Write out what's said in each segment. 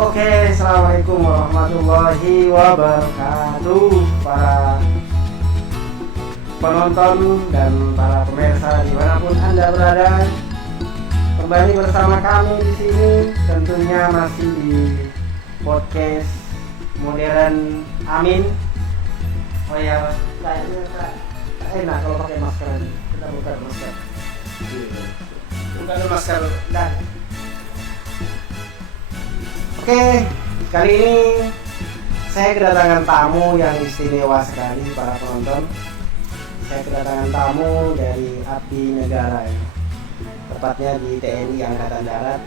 Oke, assalamualaikum warahmatullahi wabarakatuh, para penonton dan para pemirsa dimanapun Anda berada. Kembali bersama kami di sini, tentunya masih di podcast Modern Amin. Oh ya, kayaknya enak kalau pakai masker ini. Kita buka masker. Buka masker dan. Oke, kali ini saya kedatangan tamu yang istimewa sekali, para penonton. Saya kedatangan tamu dari abdi negara ya. Tepatnya di TNI Angkatan Darat,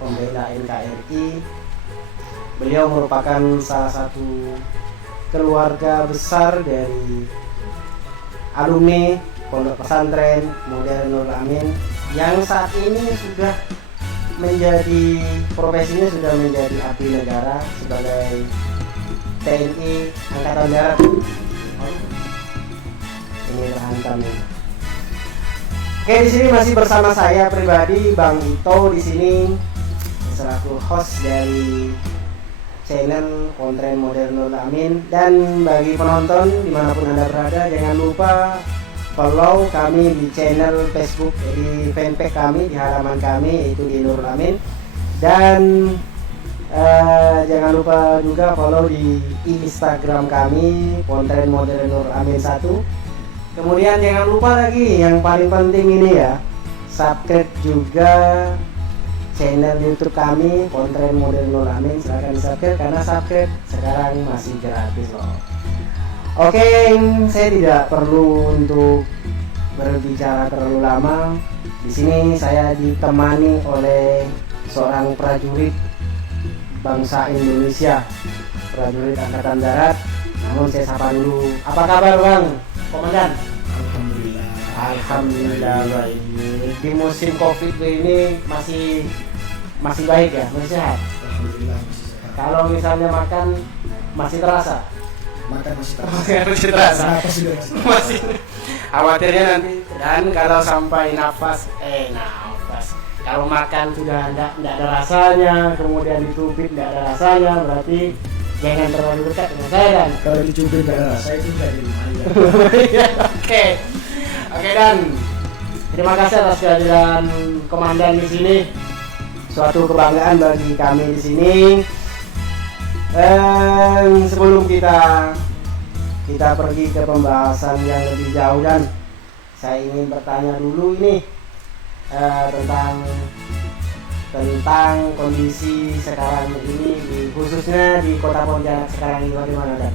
pembela NKRI. Beliau merupakan salah satu keluarga besar dari alumni Pondok Pesantren Modern Nurul Amin yang saat ini sudah menjadi profesinya sudah menjadi abdi negara sebagai TNI Angkatan Darat. Ini hantam ini. Oke, di sini masih bersama saya pribadi, Bang Ito di sini selaku host dari channel Pesantren Modern Nurul Amin. Dan bagi penonton dimanapun Anda berada, jangan lupa follow kami di channel Facebook, di fanpage kami, di halaman kami, yaitu di Nurul Amin. Dan jangan lupa juga follow di Instagram kami, Pesantren Modern Nurul Amin 1. Kemudian jangan lupa lagi yang paling penting ini ya, subscribe juga channel YouTube kami, Pesantren Modern Nurul Amin. Silahkan subscribe karena subscribe sekarang masih gratis loh. Oke, saya tidak perlu untuk berbicara terlalu lama. Di sini saya ditemani oleh seorang prajurit bangsa Indonesia, prajurit Angkatan Darat. Namun saya sapa dulu. Apa kabar, Bang Komandan? Alhamdulillah baik. Di musim Covid ini masih baik ya, masih sehat. Alhamdulillah masih sehat. Kalau misalnya makan masih terasa. Makan masih terasa. Masih. Khawatirnya nanti, dan kalau sampai nafas kalau makan sudah tidak ada rasanya, kemudian dicubit tidak ada rasanya, berarti jangan terlalu dekat dengan saya. Dan kalau dicubit tidak ada rasa itu tidak di rumah ya. Oke, dan terima kasih atas kehadiran komandan di sini. Suatu kebanggaan bagi kami di sini. Sebelum kita pergi ke pembahasan yang lebih jauh, dan saya ingin bertanya dulu ini tentang kondisi sekarang ini, khususnya di Kota Pontianak sekarang ini bagaimana, Dan?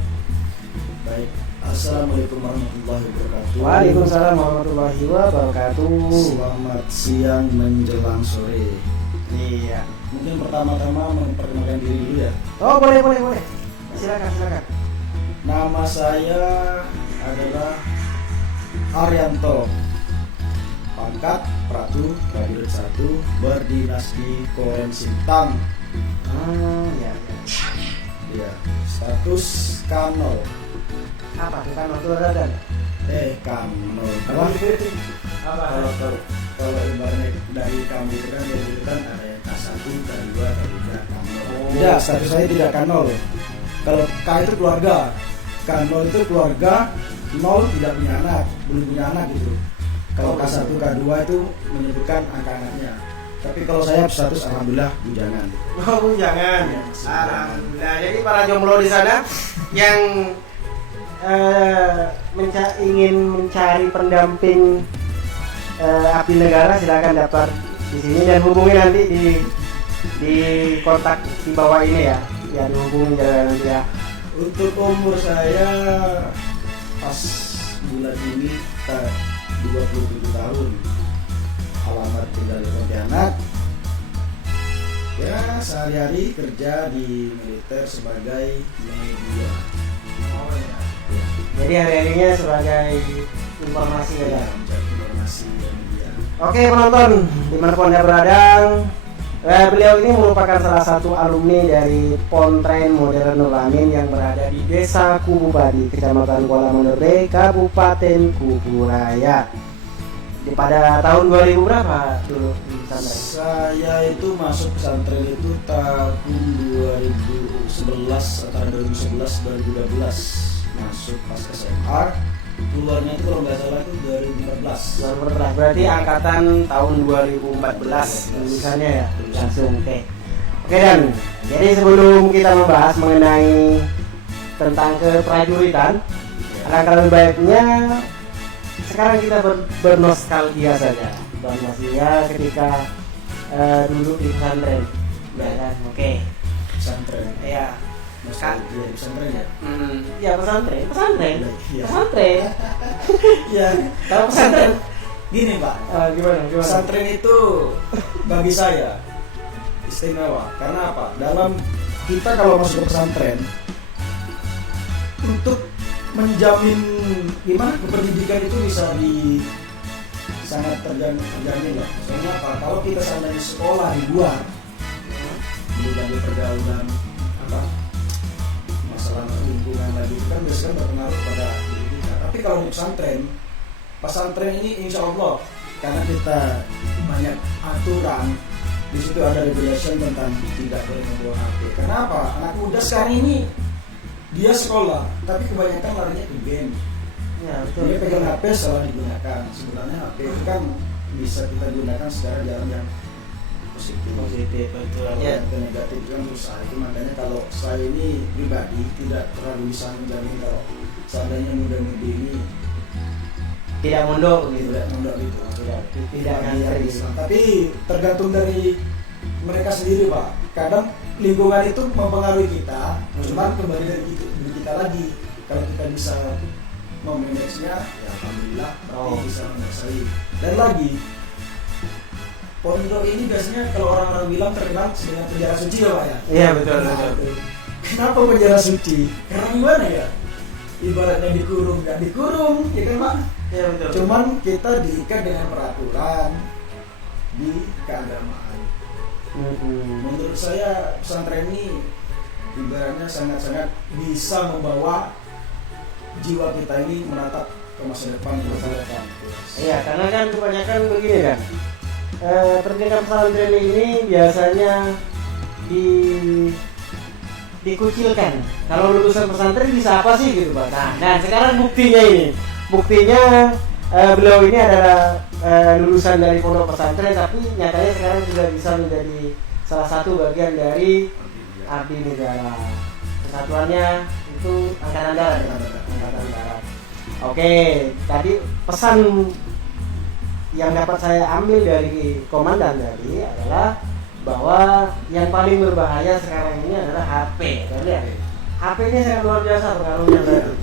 Baik, assalamualaikum warahmatullahi wabarakatuh. Waalaikumsalam warahmatullahi wabarakatuh. Selamat siang menjelang sore. Iya. Mungkin pertama-tama memperkenalkan diri dulu ya. Oh, boleh. Silakan. Nama saya adalah Arianto. Pangkat Pratu Prajurit 1, berdinas di Korem Sintang. Ya. Ya, status Kanol. Apa? Bukan waktu Dan? Kanol. Apa? Kalau ibaratnya dari kami itu kan ada yang K1, K2, K3, Kanol. Tidak, status saya tidak Kanol. Kalau K itu keluarga, Kanol itu keluarga, 0 tidak punya anak, belum punya anak gitu. Kalau K1, K2 itu menyebutkan angka anaknya. Tapi kalau saya status alhamdulillah bujangan. Oh, bujangan. Ya, Alhamdulillah. Jadi para jomblo di sana yang ingin mencari pendamping abdi negara, silakan daftar di sini dan hubungi nanti di kontak di bawah ini ya. Ya, dihubungi nanti ya. Untuk umur saya pas bulan ini 27 tahun. Alamat tinggal di Pontianak. Ya, sehari-hari kerja di militer sebagai media. Oh ya. Jadi hari-harinya sebagai informasi ya. Mencari informasi media. Oke, penonton dimanapun Anda berada, beliau ini merupakan salah satu alumni dari Pesantren Modern Nurul Amin yang berada di Desa Kubupadi, Kecamatan Kuala Menoreh, Kabupaten Kuburaya. pada tahun 2000 berapa dulu di pesantren? Saya itu masuk pesantren itu tahun 2011 antara 2011 2012 masuk pas SMA. Keluarnya itu kalau nggak salah itu 2014. Berarti angkatan tahun 2014 lulusannya ya langsung. Oke Dan, jadi sebelum kita membahas mengenai tentang keprajuritan, alangkah lebih baiknya sekarang kita bernostalgia saja. Bernostalgia ketika duduk di pesantren, ya kan? Oke. Pesantren. Ya. Nostalgia di pesantren ya. Ya pesantren. Iya. Pesantren. Ya, Kalau pesantren gini Pak. gimana? Pesantren itu bagi saya istimewa. Karena apa? Dalam kita kalau masuk ke pesantren untuk menjamin gimana pendidikan itu bisa sangat terjamin lah. Soalnya apa? Kalau kita seandainya sekolah di luar, menjadi pergaulan apa masalah lingkungan lagi itu kan biasanya berpengaruh pada diri kita. Tapi kalau di pesantren ini insya Allah karena kita banyak aturan, di situ ada regulation tentang tidak boleh membawa HP. Kenapa? Anak muda sekarang ini dia sekolah, tapi kebanyakan larinya ke game. Ya, betul. Dia pegang HP salah digunakan. Sebenarnya HP itu kan bisa kita gunakan secara jalan yang positif, betul. Ya. Yang negatif itu kan susah. Itu makanya kalau saya ini pribadi tidak terlalu bisa menjamin kalau seandainya muda-mudi ini Tidak mondok gitu. tidak mondok gitu. Tidak ngantri. Tapi tergantung dari mereka sendiri Pak. Kadang lingkungan itu mempengaruhi kita, cuman kembali dari kita lagi. Kalau kita bisa memanagenya, ya alhamdulillah berarti bisa menguasai. Dan lagi, pondok ini biasanya kalau orang-orang bilang terkenal dengan penjara suci ya Pak ya. Iya betul. Kenapa penjara suci? Karena gimana ya? Ibaratnya dikurung, nggak dikurung, ya kan Pak? Iya betul. Cuman kita diikat dengan peraturan di keagamaan. Menurut saya pesantren ini ibaratnya sangat-sangat bisa membawa jiwa kita ini menatap ke masa depan. Iya, karena kan kebanyakan begini kan. Pendidikan pesantren ini biasanya dikucilkan. Kalau lulusan pesantren bisa apa sih gitu Pak. Nah sekarang buktinya beliau ini adalah lulusan dari pondok pesantren, tapi nyatanya sekarang sudah bisa menjadi salah satu bagian dari abdi negara. Kesatuannya itu Angkatan Darat. Oke, tadi pesan yang dapat saya ambil dari komandan tadi adalah bahwa yang paling berbahaya sekarang ini adalah HP. HP ini sangat luar biasa pengaruhnya tadi.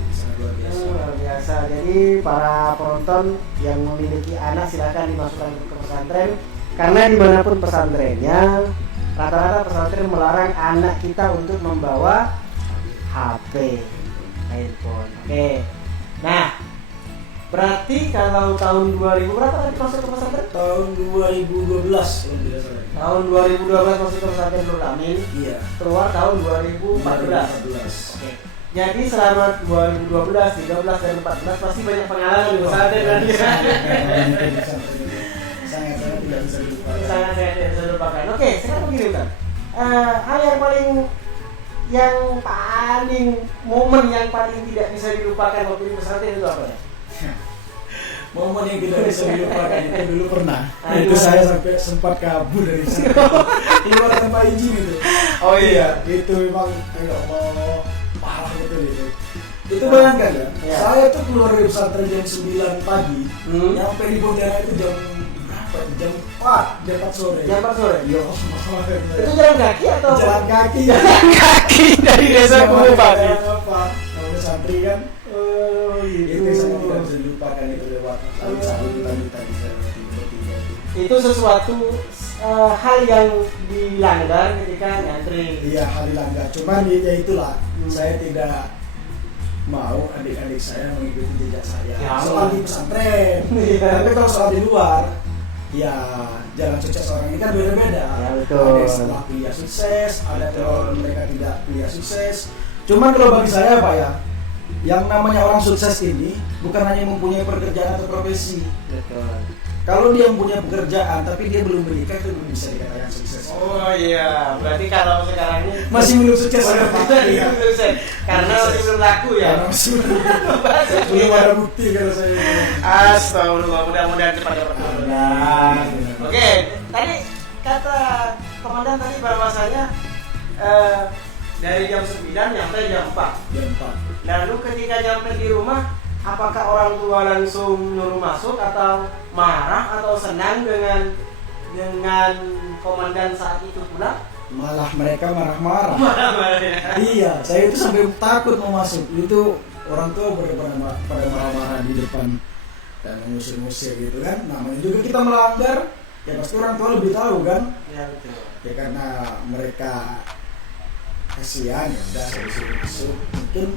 Luar biasa. Jadi para penonton yang memiliki anak silakan dimasukkan ke pesantren, karena dimanapun pesantrennya, rata-rata pesantren melarang anak kita untuk membawa HP, handphone. Oke. Nah, berarti kalau tahun 2000 berapa tadi masuk ke pesantren? Tahun 2012 kalau tidak salah. Tahun 2012 masuk ke pesantren Nurul Amin. Iya. Keluar tahun 2014. Oke. Jadi selama 2012, 13 dan 14 pasti banyak pengalaman di pesantren kan? Sangat-sangat tidak bisa dilupakan. Sangat tidak bisa dilupakan. Oke, sekarang begini kan. Hal yang paling momen yang paling tidak bisa dilupakan waktu di pesantren itu apa ya? Momen yang tidak bisa dilupakan itu dulu pernah. Itu saya sampai sempat kabur dari sana. Keluar tanpa izin itu. Oh iya. Itu memang ya Allah parah betul itu. Itu bayangkan ya. Saya tuh keluar dari pesantren jam 9 pagi, nyampe di Pontianak itu jam berapa? Jam 4, jam 4 sore. Jam 4 sore. Yo, itu jalan kaki atau? Jalan kaki. Jalan kaki dari desa Bupati. Apa? Namanya santri kan. Itu sangat tidak bisa dilupakan itu lewat salut kita bisa itu sesuatu hal yang dilanggar ketika nyantri. Iya, hal dilanggar. Cuman ya itulah, saya tidak mau adik-adik saya mengikuti jejak saya. Ya, soal di pesantren. Tapi kalau soal di luar, ya jalan sukses orang ini kan beda-beda. Ya, betul. Ada yang setelah kuliah sukses, ada yang mereka tidak kuliah sukses. Cuman kalau bagi saya Pak ya, yang namanya orang sukses ini bukan hanya mempunyai pekerjaan atau profesi. Betul. Kalau dia punya pekerjaan tapi dia belum menikah itu belum bisa dikatakan sukses. Oh iya, berarti kalau sekarang ini Masih belum sukses. Iya. Karena masih belum laku ya. Karena masih belum ada bukti kalau saya. Astagfirullah, mudah-mudahan cepat dapat kemudahan. Oke, tadi kata komandan tadi bahwasanya dari jam 9 nyampe jam 4. Jam 4. Lalu ketika nyampe di rumah, apakah orang tua langsung nyuruh masuk atau marah atau senang dengan komandan saat itu pula? Malah mereka marah-marah. Marah-marah ya. Iya, saya itu sampai takut mau masuk. Itu orang tua pada marah-marah di depan dan mengusir-ngusir gitu kan. Namanya juga kita melanggar, ya pasti orang tua lebih tahu kan. Ya betul. Ya karena mereka kasihan ya udah saya disuruh masuk. Mungkin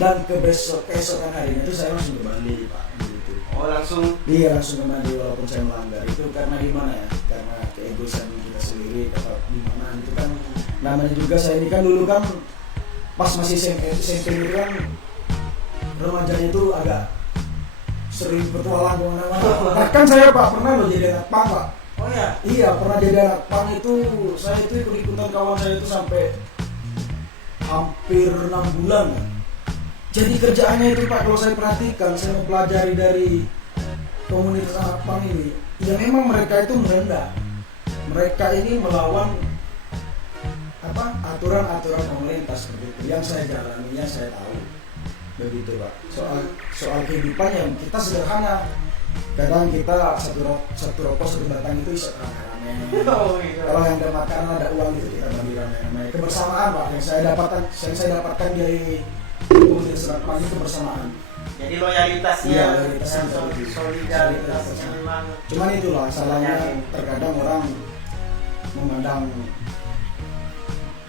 dan keesokan harinya itu saya langsung kembali Pak gitu. Oh langsung? Iya langsung kembali walaupun saya melanggar. Itu karena gimana ya? Karena keegoisan kita sendiri atau gimana itu kan. Namanya juga saya ini kan dulu kan pas masih SMP itu kan remajanya itu agak sering bertualang kemana-mana. Bahkan saya Pak pernah loh jadi anak pang Pak. Oh ya? Iya pernah jadi anak pang itu. Saya itu ikut-ikutan kawan saya itu sampai hampir 6 bulan kan. Jadi kerjaannya itu Pak, kalau saya perhatikan, saya mempelajari dari komunitas anak pang ini, ya memang mereka itu merendah. Mereka ini melawan aturan-aturan pemerintah seperti itu. Yang saya jalani, yang saya tahu, begitu Pak. Soal kehidupan yang kita sederhana. Kadang kita satu rokok satu batang itu bisa rame-rame. Oh, gitu. Kalau yang ada makanan ada uang itu kita bagi rame-rame. Kebersamaan Pak, yang saya dapatkan dari komunitas anak pang itu kebersamaan. Jadi loyalitasnya, Loyalitasnya solidaritasnya memang. Cuman itulah salahnya terkadang orang memandang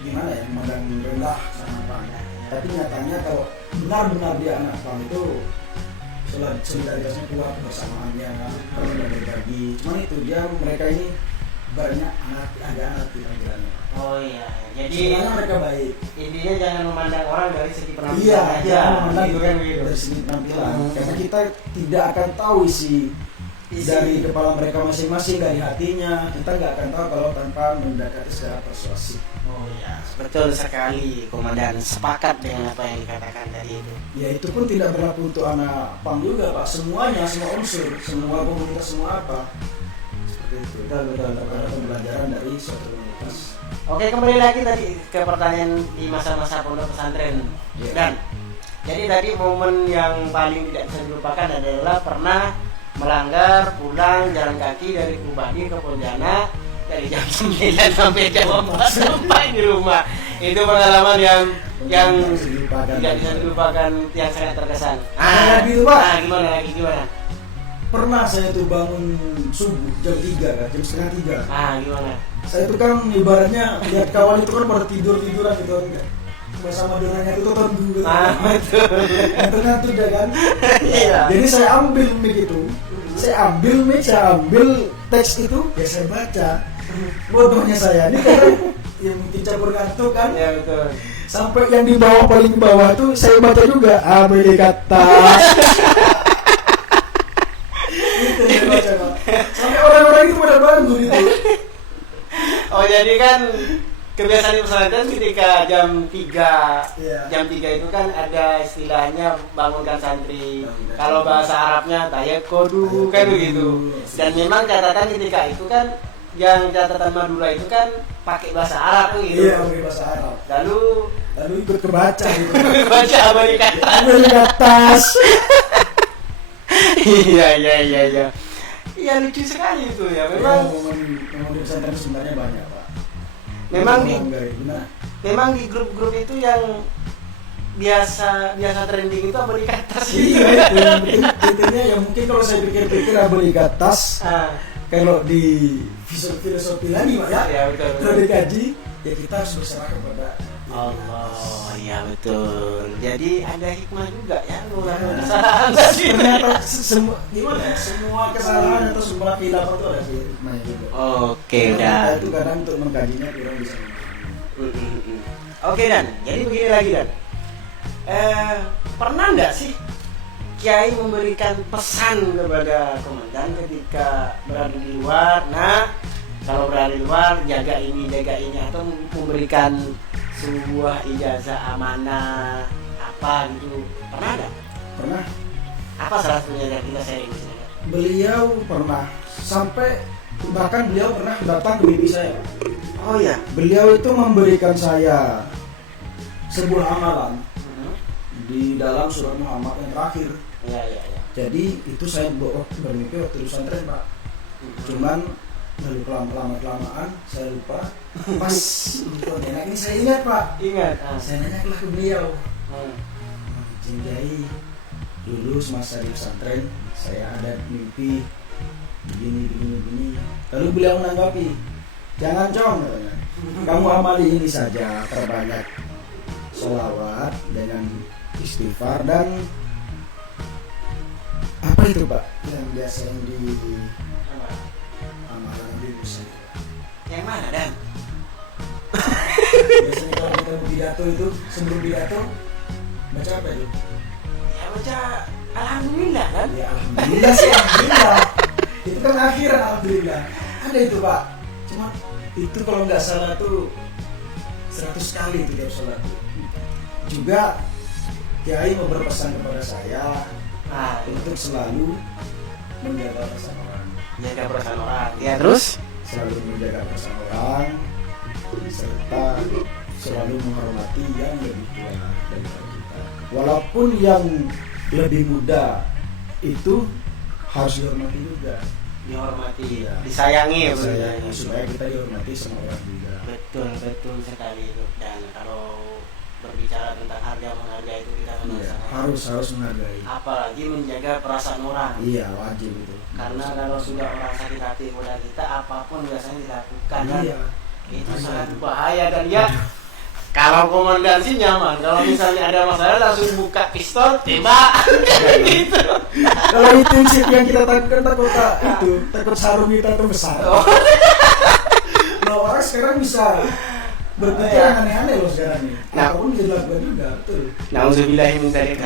gimana ya, memandang rendah sama pang. Tapi nyatanya kalau benar-benar dia anak pang itu solidaritasnya kuat, kebersamaannya, kalau berbagi. Cuman itu mereka ini banyak agak anak panggilannya. Oh iya, jadi sebenarnya mereka baik. Intinya jangan memandang orang dari segi penampilan Iya, aja. jangan memandang Gitu kan gitu. dari segi penampilan. Karena kita tidak akan tahu isi dari kepala mereka masing-masing, dari hatinya. Kita nggak akan tahu kalau tanpa mendekati secara persuasif. Oh iya, betul sekali komandan. Sepakat dengan apa yang dikatakan tadi itu. Ya itu pun tidak berlaku untuk anak pang juga Pak. Semuanya, semua unsur, semua komunitas, semua apa. Seperti itu. Betul. Ada pembelajaran dari suatu komunitas. Oke, kembali lagi tadi ke pertanyaan di masa-masa pondok pesantren. Ya. Dan jadi tadi momen yang paling tidak bisa dilupakan adalah pernah melanggar pulang jalan kaki dari Kubadi ke Pontianak dari jam 9 sampai jam 4 sampai di rumah. Itu pengalaman yang tidak bisa dilupakan, yang sangat terkesan. Gitu, Pak. Gimana? Pernah saya tuh bangun subuh jam 3 kan, jam setengah 3. Gimana? Saya tuh kan ibaratnya lihat kawan itu kan pada tiduran gitu kan. Sama donanya itu tonton dulu. Betul. Ngantuk dah kan. Iya. Jadi saya ambil mic itu. Saya ambil teks itu, ya saya baca. Bodohnya saya ini kan yang mungkin campur ngantuk kan. Ya betul. Sampai yang di bawah paling bawah tuh saya baca juga ambil kata. Itu saya baca Pak. Sampai orang-orang itu pada bangun itu. Oh jadi kan kebiasaan di pesantren ketika jam 3 Iya. jam 3 itu kan ada istilahnya bangunkan santri. Bangunkan Kalau santri. bahasa Arabnya tayakodu kan begitu. Dan memang catatan ketika itu kan yang catatan Madura itu kan pakai bahasa Arab gitu. Iya, pakai bahasa Arab. Lalu Ikut kebaca gitu. baca apa dikata? Ambil di atas. Iya. Iya lucu sekali itu ya. Memang Memang di pesantren sebenarnya banyak Pak. memang di Benar. memang di grup-grup itu yang biasa trending itu apa di atas gitu. Iya itu intinya ya mungkin kalau saya pikir-pikir abon di atas kalau di filosofi lagi Pak ya. Ya betul. Kalau dikaji ya kita harus berserah kepada Allah, ya betul. Jadi ada hikmah juga ya mengurangi Ya. kesalahan. Ternyata semua kesalahan atau semua khilafah itu ada sih hikmahnya juga. Oke, Kita Dan. itu kadang untuk mengkajinya kurang bisa. Oke, Dan. Jadi begini lagi, Dan. Pernah nggak sih Kiai memberikan pesan kepada komandan ketika berada di luar. Nah, kalau berada di luar jaga ini atau memberikan sebuah ijazah amanah apa gitu. Pernah ada? Pernah. Apa salah satunya yang kita sharing di sini? Beliau pernah sampai bahkan beliau pernah datang ke bibi saya. Oh iya. Beliau itu memberikan saya sebuah amalan di dalam surat Muhammad yang terakhir. Iya. Jadi itu saya bermimpi waktu di pesantren, Pak. Cuman lalu kelamaan saya lupa. Pas untuk enak ini saya ingat, Pak. Ingat. Saya nanya ke beliau. Cintai dulu semasa di pesantren saya ada mimpi begini. Lalu beliau menanggapi, jangan Cong, katanya. Kamu amali ini saja, terbanyak sholawat dengan istighfar dan apa itu Pak yang biasa yang di amalan di Musa. Yang mana Dan? Biasanya kalau kita mau pidato itu sebelum pidato baca apa itu? Ya baca Alhamdulillah kan? Ya alhamdulillah sih, alhamdulillah. Itu kan akhiran alhamdulillah. Ada itu Pak. Cuma itu kalau nggak salah tuh 100 kali itu tiap sholat. Juga Kiai mau berpesan kepada saya untuk selalu menjaga perasaan orang. Jaga perasaan orang. Ya terus? Selalu menjaga perasaan orang serta selalu menghormati yang lebih tua daripada kita. Walaupun yang lebih muda itu harus dihormati juga. Dihormati, Ya. disayangi ya Disayangi, supaya kita dihormati sama orang juga. Betul sekali itu. Dan kalau berbicara tentang harga menghargai itu kita Iya, harus harus menghargai. apalagi menjaga perasaan orang. Iya, wajib itu. Karena kalau sudah orang sakit hati kepada kita, apapun biasanya dilakukan kan? Iya. Itu sangat bahaya dan ya. Kalau komandan sih nyaman. Kalau misalnya ada masalah langsung buka pistol, tembak. Gitu. Kalau itu sih yang kita takutkan takut sarung kita tuh besar. Nah, orang sekarang bisa berpikir yang aneh-aneh loh sekarang ini. Nah. Apapun bisa dilakukan juga, betul. Nauzubillahi min dzalik.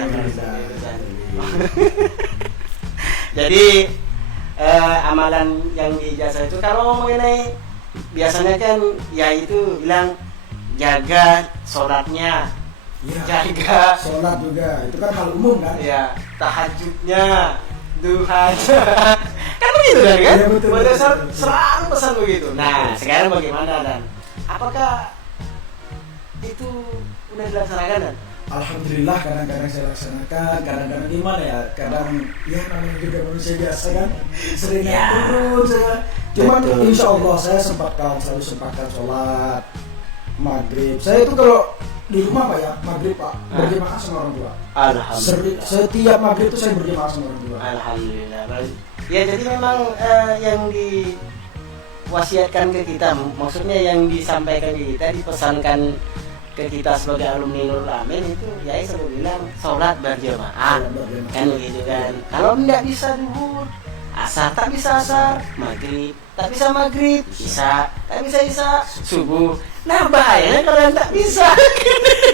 Jadi amalan yang di ijazah itu kalau mengenai biasanya kan ya itu bilang jaga sholatnya, Iya. jaga Sholat juga, itu kan hal umum kan? ya tahajudnya, duhanya, kan begitu kan? Iya, betul, Pada betul, saat betul. selalu pesan begitu. Nah sekarang bagaimana Dan? Apakah itu udah dilaksanakan Dan? Alhamdulillah kadang-kadang saya laksanakan, kadang-kadang gimana ya, kadang ya namanya juga manusia biasa kan, sering Ya. turun saya. Cuman Betul. insya Allah saya selalu sempatkan sholat maghrib. Saya itu kalau di rumah Pak ya, maghrib Pak, berjamaah sama orang tua. Setiap maghrib itu saya berjamaah sama orang tua. Alhamdulillah. Ya jadi memang yang diwasiatkan ke kita, maksudnya yang disampaikan ke kita, dipesankan ke kita sebagai alumni Nurul Amin itu ya selalu bilang sholat berjamaah kan begitu kan. Kalau tidak bisa duhur, asar tak bisa asar, maghrib tak bisa maghrib, isya tak bisa isya, subuh. Nah bahayanya kalau yang tak bisa.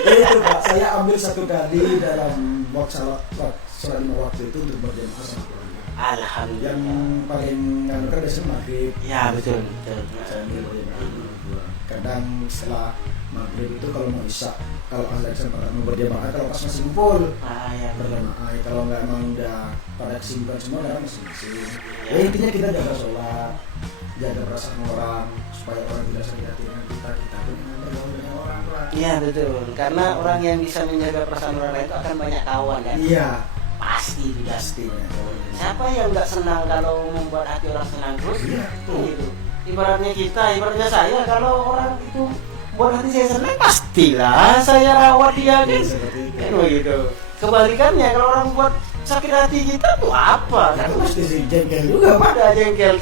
Itu Pak, saya ambil satu kali dalam sholat 5 waktu itu untuk berjamaah sama keluarga. Alhamdulillah. Yang paling nganukan biasanya maghrib. Ya betul. Saya ambil berjamaah sama orang tua. Kadang setelah maghrib itu kalau mau isya, kalau ada kesempatan mau berjamaah, kalau pas masih ngumpul Ya berjamaah. Kalau nggak emang udah pada kesibukan semua, kadang masing-masing. Ya intinya kita jaga sholat, jaga perasaan orang supaya orang tidak sakit hati dengan kita pun bergaul dengan orang Pak. Iya betul. Karena orang yang bisa menjaga perasaan orang lain itu akan banyak kawan kan. Iya, Pasti juga. pastinya. Siapa yang nggak senang kalau membuat hati orang senang terus? Iya, Gitu. Ibaratnya saya kalau orang itu buat hati saya senang, pastilah saya rawat dia kan. Seperti itu. Kan begitu. Kebalikannya kalau orang buat sakit hati kita tuh apa? Kan Itu mesti si jengkel juga Pak. ada jengkel.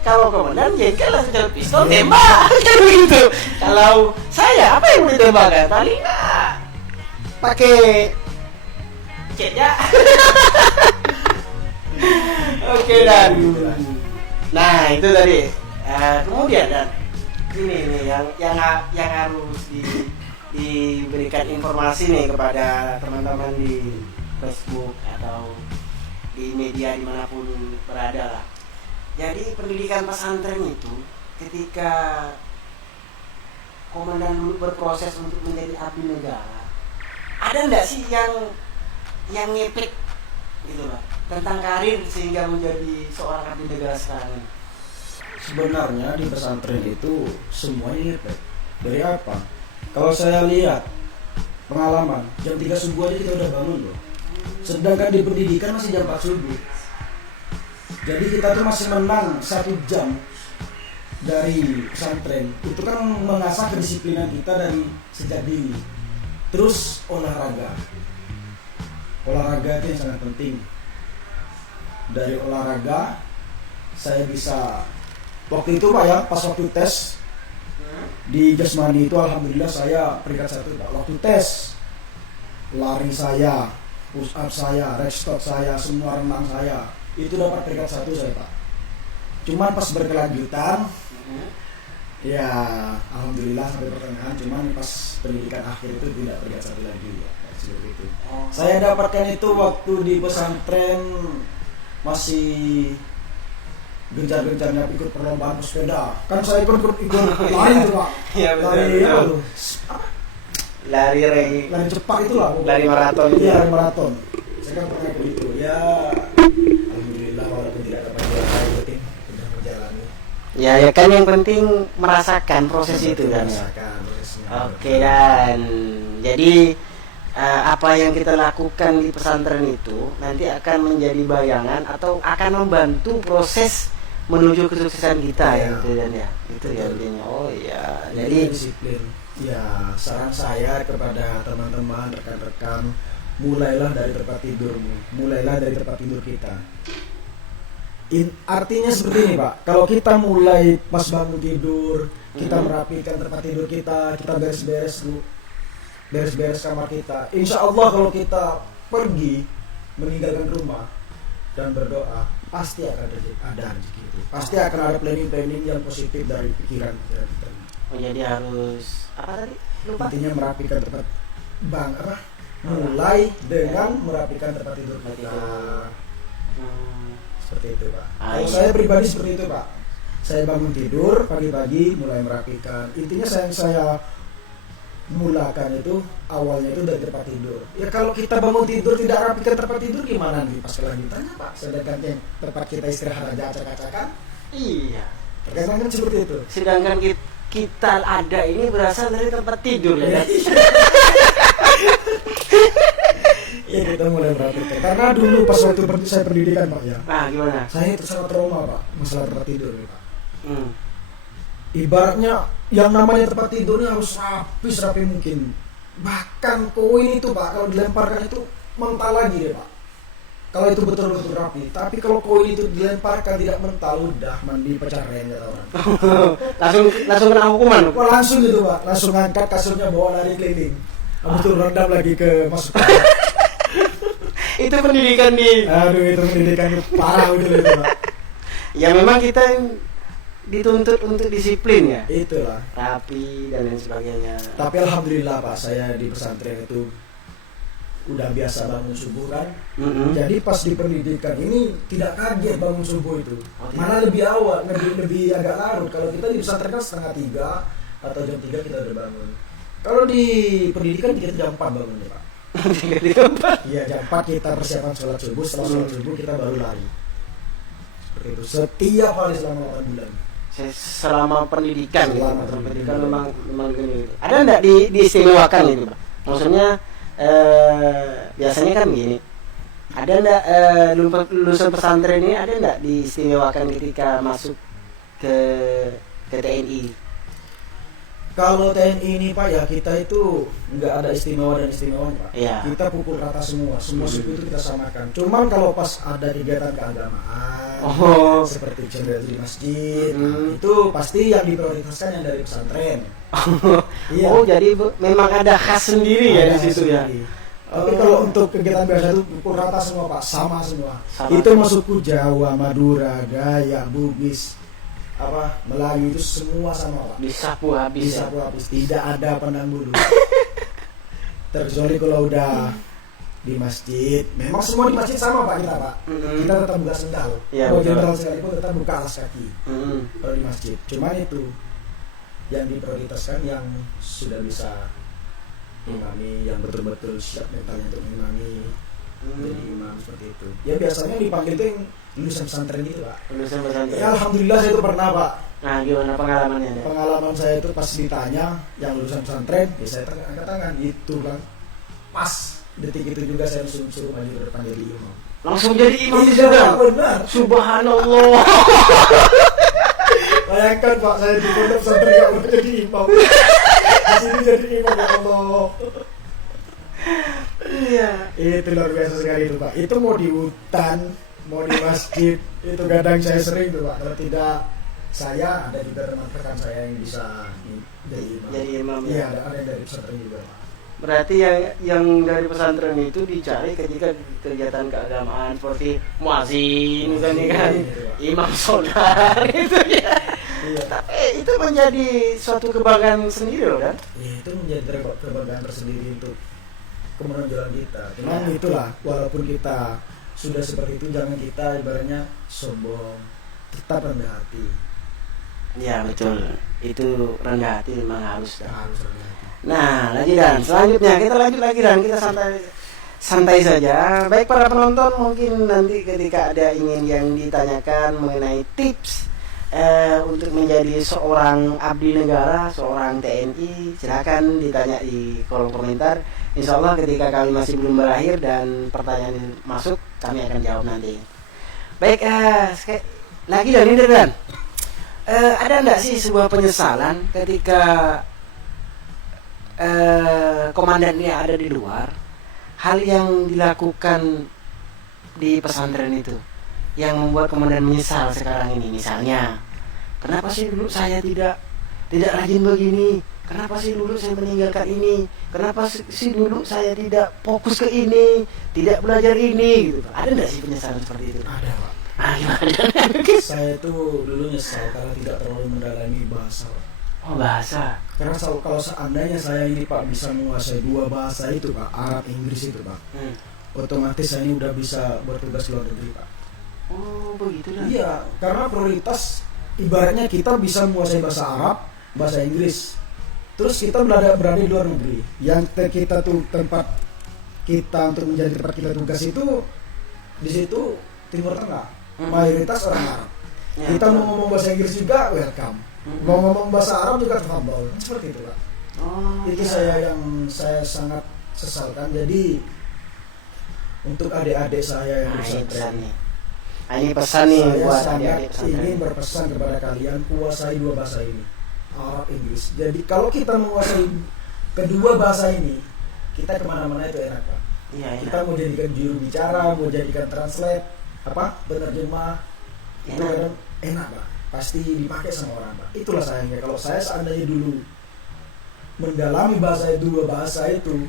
Kalau komandan jengkel langsung cari pistol tembak kan begitu. Kalau saya apa yang mau ditembakkan? Paling nggak pakai catnya. Oke Dan. Nah itu tadi. Kemudian Dan ini nih yang harus diberikan informasi nih kepada teman-teman di Facebook atau di media dimanapun berada lah. Jadi pendidikan pesantren itu ketika komandan dulu berproses untuk menjadi abdi negara, ada nggak sih yang ngepek gitu lah tentang karir sehingga menjadi seorang abdi negara sekarang ini? Sebenarnya di pesantren itu semuanya ngepek. Dari apa? Kalau saya lihat pengalaman, jam 3 subuh aja kita udah bangun loh. Sedangkan di pendidikan masih jam 4 subuh. Jadi kita tuh masih menang 1 jam dari pesantren. Itu kan mengasah kedisiplinan kita dari sejak dini. Terus olahraga itu yang sangat penting. Dari olahraga saya bisa, waktu itu Pak ya, pas waktu tes di jasmani itu alhamdulillah saya peringkat 1 Pak. Waktu tes lari saya, push up saya, restart saya, semua renang saya itu dapat peringkat 1 saya Pak. Cuman pas berkelanjutan ya alhamdulillah sampai pertengahan, cuman pas pendidikan akhir itu tidak peringkat 1 lagi ya, seperti itu. Saya dapatkan itu waktu di pesantren masih gencar-gencarnya ikut perlombaan pesepeda. Kan saya ikut lari itu Pak. Iya, betul. Lari cepat itu lah. Lari maraton itu. Iya, lari maraton. Saya kan pernah begitu. Ya alhamdulillah walaupun tidak dapat juara, yang penting sudah menjalani. Ya kan yang penting merasakan proses itu kan. Merasakan prosesnya. Oke, dan jadi apa yang kita lakukan di pesantren itu nanti akan menjadi bayangan atau akan membantu proses menuju kesuksesan kita ya, gitu dan ya. Itu ya intinya. Oh iya. Jadi disiplin. Ya, saran saya kepada teman-teman, rekan-rekan, mulailah dari tempat tidurmu, mulailah dari tempat tidur kita. Artinya seperti ini Pak, kalau kita mulai pas bangun tidur, kita merapikan tempat tidur kita beres-beres kamar kita. Insya Allah kalau kita pergi meninggalkan rumah dan berdoa, pasti akan ada rezeki itu. Pasti akan ada planning-planning yang positif dari pikiran kita. Oh, jadi harus apa tadi? Lupa. Intinya merapikan tempat mulai dengan merapikan tempat tidur kita. Seperti itu Pak. Kalau saya pribadi seperti itu Pak. Saya bangun tidur pagi-pagi mulai merapikan. Intinya saya mulakan itu awalnya itu dari tempat tidur. Ya kalau kita bangun tidur tidak rapikan tempat tidur gimana nih pas kelanjutannya Pak? Sedangkan yang tempat kita istirahat aja acak-acakan. Iya. Terkadang kan seperti itu. Sedangkan kita ada ini berasal dari tempat tidur ya. Ya kita mulai merapikan. Karena dulu pas waktu saya pendidikan Pak ya. Nah gimana? Saya itu sangat trauma Pak masalah tempat tidur ya, Pak. Ibaratnya yang namanya tempat tidurnya harus rapi mungkin. Bahkan koin itu Pak kalau dilemparkan itu mental lagi deh Pak. Kalau itu betul-betul rapi. Tapi kalau koin itu dilemparkan tidak mental, udah mandi pencarian kata orang. langsung kena hukuman. Wah, langsung gitu Pak, langsung angkat kasurnya bawa lari keliling. Habis itu rendam lagi ke masuk. Itu pendidikan Aduh, itu pendidikan parah itu Pak. Ya memang kita dituntut untuk disiplin ya. Itulah. Rapi dan lain sebagainya. Tapi alhamdulillah Pak, saya di pesantren itu udah biasa bangun subuh kan. Jadi pas di pendidikan ini tidak kaget bangun subuh itu. Malah lebih awal, lebih agak larut. Kalau kita di pesantren kan 2:30 atau jam 3 kita udah bangun. Kalau di pendidikan kita jam 4 bangunnya Pak. Iya, jam 4 kita persiapan sholat subuh. Setelah sholat subuh kita baru lari. Seperti itu setiap hari selama 8 bulan. Selama pendidikan pendidikan memang gini. Ada enggak diistimewakan itu Pak? Maksudnya biasanya kan gini. Ada enggak lulusan pesantren ini ada enggak diistimewakan ketika masuk ke TNI? Kalau TNI ini Pak ya kita itu nggak ada istimewa dan istimewa Pak. Ya. Kita pukul rata semua suku itu kita samakan. Cuman kalau pas ada kegiatan keagamaan, seperti cendera di masjid, itu pasti yang diprioritaskan yang dari pesantren. Iya. Oh jadi memang ada khas sendiri ya di situ ya. Tapi kalau untuk kegiatan biasa itu pukul rata semua Pak, sama semua. Itu masukku Jawa, Madura, Gaya, Bugis, Melayu itu semua sama Pak. Disapu habis. Tidak ada pandang bulu. Terkecuali kalau udah di masjid. Memang semua di masjid sama Pak kita Pak. Kita tetap buka sendal. Iya, Mau betul. jenderal sekalipun tetap buka alas kaki. Mm-mm. Kalau di masjid. Cuman itu yang diprioritaskan yang sudah bisa imami, yang betul-betul siap mentalnya untuk imami, jadi imam seperti itu. Ya biasanya dipanggil tuh yang lulusan pesantren gitu Pak. Lulusan pesantren. Ya alhamdulillah saya itu pernah Pak. Nah, gimana pengalamannya Dad? Pengalaman saya itu pas ditanya yang lulusan pesantren, ya saya angkat tangan gitu kan. Pas detik itu juga saya suruh maju ke depan jadi imam. Langsung jadi imam di Iya, sana. benar. Subhanallah. Bayangkan Pak, saya di pondok pesantren gak mau jadi imam. Di sini jadi imam, ya Allah. Iya. Itu luar biasa sekali itu Pak. Itu mau di hutan, mau di masjid, itu kadang saya sering tuh Pak. Kalau tidak saya, ada juga teman rekan saya yang bisa jadi imam. Jadi imam, Iya, ya. ada yang dari pesantren juga Pak. Berarti yang dari pesantren itu dicari ketika kegiatan keagamaan seperti muazin misalnya kan, imam sholat gitu ya. Iya. Tapi itu menjadi suatu kebanggaan sendiri loh kan? Ya, itu menjadi kebanggaan tersendiri untuk kemenonjolan kita. Cuman Ya. itulah, walaupun kita sudah seperti itu, jangan kita ibaratnya sombong, tetap rendah hati. Ya betul. Itu rendah hati memang harus. Harus rendah hati. Nah, lagi Dan, selanjutnya kita lanjut lagi Dan, kita santai saja. Baik para penonton, mungkin nanti ketika ada ingin yang ditanyakan mengenai tips untuk menjadi seorang abdi negara, seorang TNI, silakan ditanya di kolom komentar. Insya Allah ketika kami masih belum berakhir dan pertanyaan masuk, kami akan jawab nanti. Baik, lagi Dan, ini Dan, ada enggak sih sebuah penyesalan ketika komandan ini ada di luar, hal yang dilakukan di pesantren itu yang membuat komandan menyesal sekarang ini? Misalnya, kenapa sih dulu saya tidak rajin begini, kenapa sih dulu saya meninggalkan ini, kenapa sih dulu saya tidak fokus ke ini, tidak belajar ini gitu. Ada enggak sih penyesalan seperti itu? Ada Pak. Ah, gimana? Saya tuh dulu nyesal karena tidak terlalu mendalami bahasa Pak. Oh, bahasa. Karena kalau seandainya saya ini Pak bisa menguasai dua bahasa itu Pak, Arab, Inggris itu Pak, otomatis saya ini udah bisa bertugas luar negeri Pak. Oh, begitu Dan. Iya, karena prioritas ibaratnya kita bisa menguasai bahasa Arab, bahasa Inggris. Terus kita berada di luar negeri. Yang kita tuh tempat kita untuk menjadi tempat kita tugas itu di situ Timur Tengah. Mayoritas orang Arab. Ya, Kita betul. mau ngomong bahasa Inggris juga welcome. Mau ngomong bahasa Arab juga tafadhol. Seperti itu Pak. Oh, Itu iya. saya sangat sesalkan. Jadi untuk adik-adik saya yang Nah, ini pesan pesantren, nih. Nah, ini pesan nih saya buat sangat adik-adik pesantren. ingin berpesan kepada kalian kuasai dua bahasa ini, Arab, Inggris. Jadi kalau kita menguasai kedua bahasa ini, kita kemana-mana itu enak Pak. Iya, Kita mau jadikan juru bicara, mau jadikan translate, penerjemah, itu Enak. kadang enak Pak. Pasti dipakai sama orang Pak. Itulah sayangnya kalau saya seandainya dulu mendalami dua bahasa itu,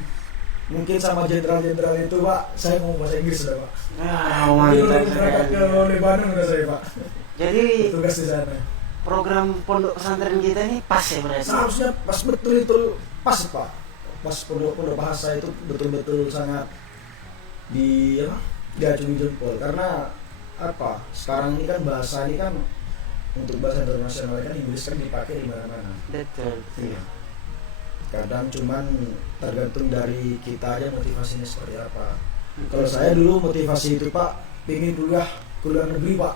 mungkin sama jenderal-jenderal itu Pak, saya ngomong bahasa Inggris sudah Pak. Ah, Mungkin mantap udah berangkat ke sekali. Lebanon udah saya Pak. Jadi Tugas di sana. program pondok pesantren kita ini pas ya berarti. Seharusnya pas betul pas Pak. Pas pondok bahasa itu betul-betul sangat diacungi jempol karena sekarang ini kan bahasa ini kan untuk bahasa internasional kan Inggris kan dipakai di mana-mana. Betul. Iya. Kadang cuman tergantung dari kita aja motivasinya seperti apa. Kalau saya dulu motivasi itu Pak, pengen kuliah negeri Pak.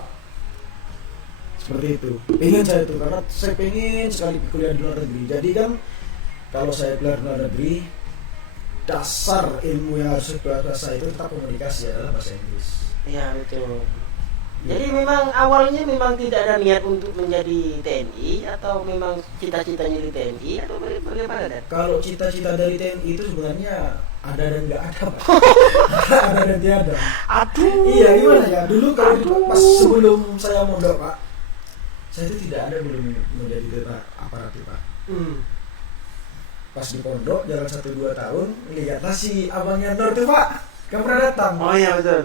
Seperti itu. Pengen saya itu karena saya pengen sekali kuliah di luar negeri. Jadi kan kalau saya kuliah di luar negeri, dasar ilmu yang harus saya kuasai itu tetap komunikasi adalah bahasa Inggris. Iya, betul. Jadi memang awalnya memang tidak ada niat untuk menjadi TNI atau memang cita-citanya di TNI atau bagaimana Dan? Kalau cita-cita dari TNI itu sebenarnya ada dan nggak ada Pak. Ada dan tiada. Aduh. Iya gimana ya? Dulu kalau pas sebelum saya mondok Pak, saya itu tidak ada belum menjadi tentara aparatur Pak. Pas di pondok jalan 1-2 tahun lihatlah si abangnya Nur tuh Pak, kan pernah datang. Oh iya betul.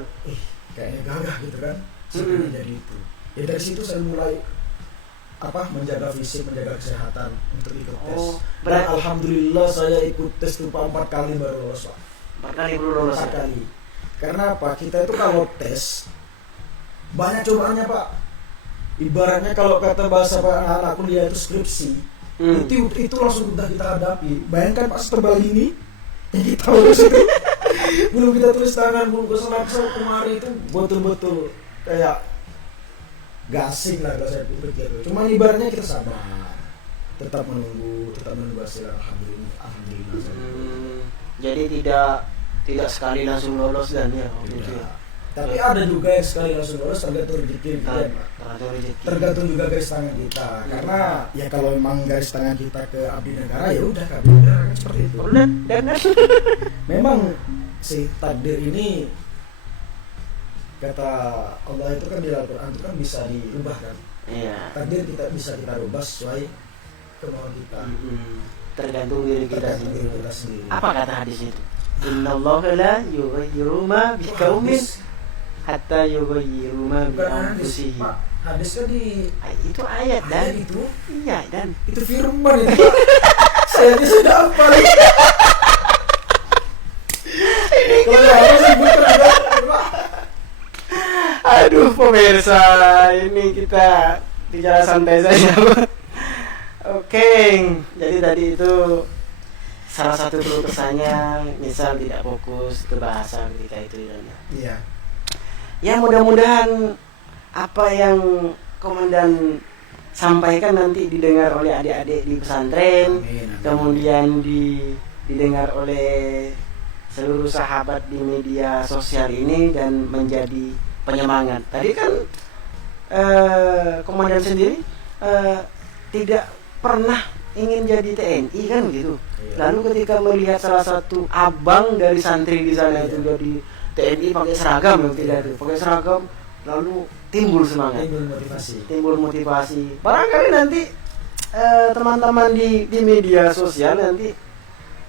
Kayaknya gagah gitu kan. Saya jadi itu. Ya dari situ saya mulai menjaga fisik, menjaga kesehatan untuk ikut tes. Oh, Dan alhamdulillah saya ikut tes tuh Pak 4 kali baru lolos Pak. 4 kali perlu lolos 4 ya? kali. Karena apa? Kita itu kalau tes banyak cobaannya Pak. Ibaratnya kalau kata bahasa Pak anak kuliah itu skripsi, itu langsung udah kita hadapi. Bayangkan Pak setebal ini yang kita urus itu belum kita tulis tangan, belum kesel kemarin itu betul-betul kayak gak asing lah kalau saya pikir. Cuman ibaratnya kita sabar, tetap menunggu hasil. Alhamdulillah. Jadi tidak sekali langsung lolos dan ya waktu itu ya. Tapi ada juga yang sekali langsung lolos, tergantung rezeki kita. Tergantung juga garis tangan kita. Karena ya kalau memang garis tangan kita ke abdi negara ya udah ke abdi negara kan seperti itu. Dan Memang si takdir ini kata Allah itu kan di Al-Quran itu kan bisa dirubah kan. iya. Takdir kita bisa kita rubah sesuai kemauan kita. Tergantung diri kita Tergantung diri kita sendiri. Apa kata hadis itu? Innallaha la yughayyiru ma biqaumin hatta yughayyiru ma bi Bukan hadis, anfusihim. Pak. Hadis kan di Itu ayat dan ayat itu. iya dan Itu firman itu. Saya ini sudah apa nih? Kalau harus sebutkan ada Pak. aduh pemirsa, ini kita bicara santai saja. Oke, jadi tadi itu salah satu keluh kesahnya, misal tidak fokus ke bahasa ketika itu ya. Iya. Ya mudah-mudahan apa yang komandan sampaikan nanti didengar oleh adik-adik di pesantren, Amin. kemudian didengar oleh seluruh sahabat di media sosial ini dan menjadi penyemangat. Tadi kan komandan sendiri tidak pernah ingin jadi TNI kan gitu. Iya. Lalu ketika melihat salah satu abang dari santri di sana itu jadi TNI pakai seragam yang tidak itu, pakai seragam, lalu timbul semangat, timbul motivasi. Barangkali nanti teman-teman di media sosial nanti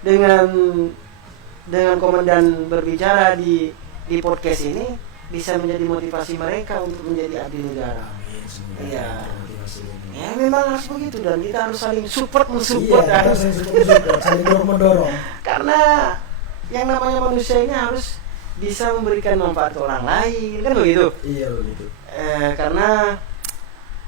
dengan komandan berbicara di podcast ini bisa menjadi motivasi mereka untuk menjadi abdi negara. Iya. Ya memang harus begitu dan kita harus saling support mensupport. Iya, harus saling dorong. Karena yang namanya manusia ini harus bisa memberikan manfaat ke orang lain kan begitu. Iya begitu. Karena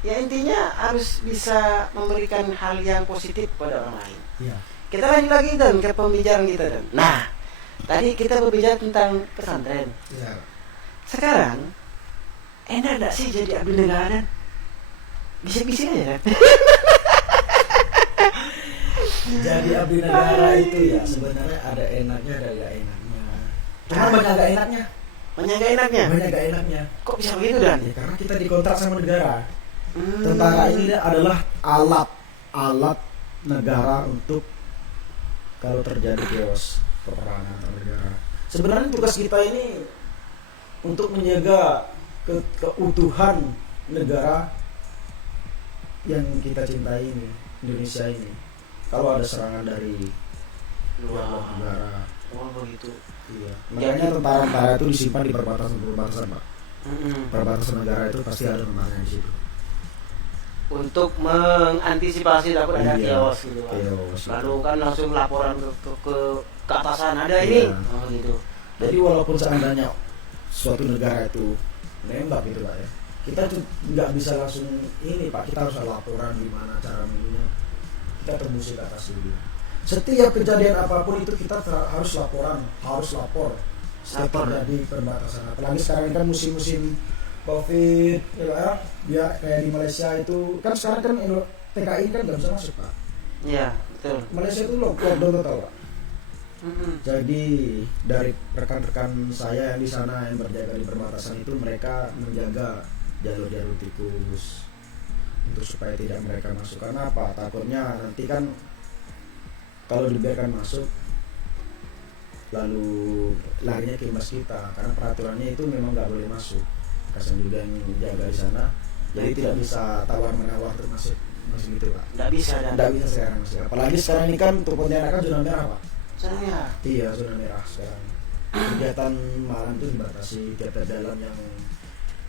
ya intinya harus bisa memberikan hal yang positif pada orang lain. Iya. Kita lanjut lagi dan ke pembicaraan kita dan. Nah, tadi kita berbicara tentang pesantren. Iya. Sekarang enak enggak sih jadi abdi negara dan? Bisik-bisik aja kan? Jadi abdi negara itu ya sebenarnya ada enaknya ada gak enaknya. Cuma banyak gak enaknya. Banyak gak enaknya? Banyak gak enaknya. Kok bisa begitu dan? Ya, karena kita dikontrak sama negara. Tentara ini adalah alat negara untuk kalau terjadi chaos peperangan antar negara. Sebenarnya tugas kita ini untuk menjaga keutuhan negara yang kita cintai ini, Indonesia ini. Kalau ada serangan dari luar negara, begitu. iya. Makanya tentara-tentara itu disimpan di perbatasan Pak. Perbatasan negara itu pasti ada tentaranya di situ. Untuk mengantisipasi takut ada chaos gitu. Lalu kan langsung laporan ke atasan ada ini. Gitu. Jadi walaupun seandainya suatu negara itu nembak gitu Pak ya, kita tuh nggak bisa langsung ini Pak, kita harus laporan gimana cara minumnya, kita tembusi ke atas dulu. Setiap kejadian apapun itu kita harus lapor setiap terjadi perbatasan. Apalagi sekarang ini kan musim-musim COVID ya kayak di Malaysia itu kan sekarang kan TKI kan nggak bisa masuk Pak. Iya betul. Malaysia itu lockdown total Pak. Jadi dari rekan-rekan saya yang di sana yang berjaga di perbatasan itu mereka menjaga jalur-jalur tikus untuk supaya tidak mereka masuk. Karena apa? Takutnya nanti kan kalau dibiarkan masuk lalu larinya ke imbas kita, karena peraturannya itu memang nggak boleh masuk. Kasian juga yang jaga di sana, jadi tidak bisa tawar menawar untuk masuk gitu Pak. Nggak bisa sekarang masih. Apalagi sekarang ini kan untuk Pontianak kan zona merah Pak. Zona merah. Iya zona merah sekarang. Kegiatan malam itu dibatasi, kegiatan dalam yang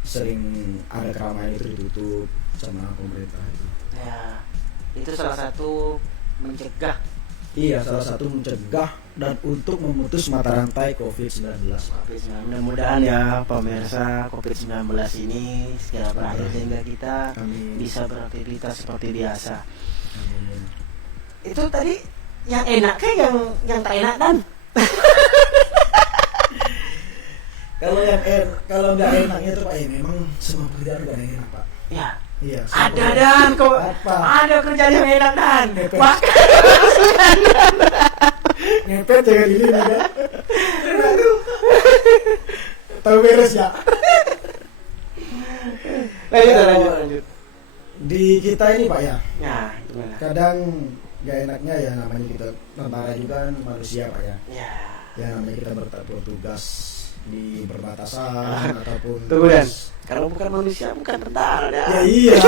sering ada keramaian itu ditutup sama pemerintah itu. Ya, itu salah satu mencegah. Iya, salah satu mencegah dan untuk memutus mata rantai COVID-19. Mudah-mudahan ya pemirsa, COVID-19 ini segera berakhir sehingga kita bisa beraktivitas seperti biasa. Amin. Itu tadi yang enak kayak yang tak enak dan kalau nggak enaknya tuh Pak, ya memang semua pekerjaan nggak enak Pak. ya Iya. ada dan kok Apa? ada kerjaan yang enak dan Ngepet. bahkan Ngepet jangan ini nih kan. Tahu beres ya. lanjut Di kita ini Pak ya, nah gimana kadang nggak enaknya ya namanya kita tentara juga kan manusia Pak ya. ya Ya namanya kita bertugas di perbatasan ataupun tunggu dan kalau bukan manusia bukan tentara ya dan iya.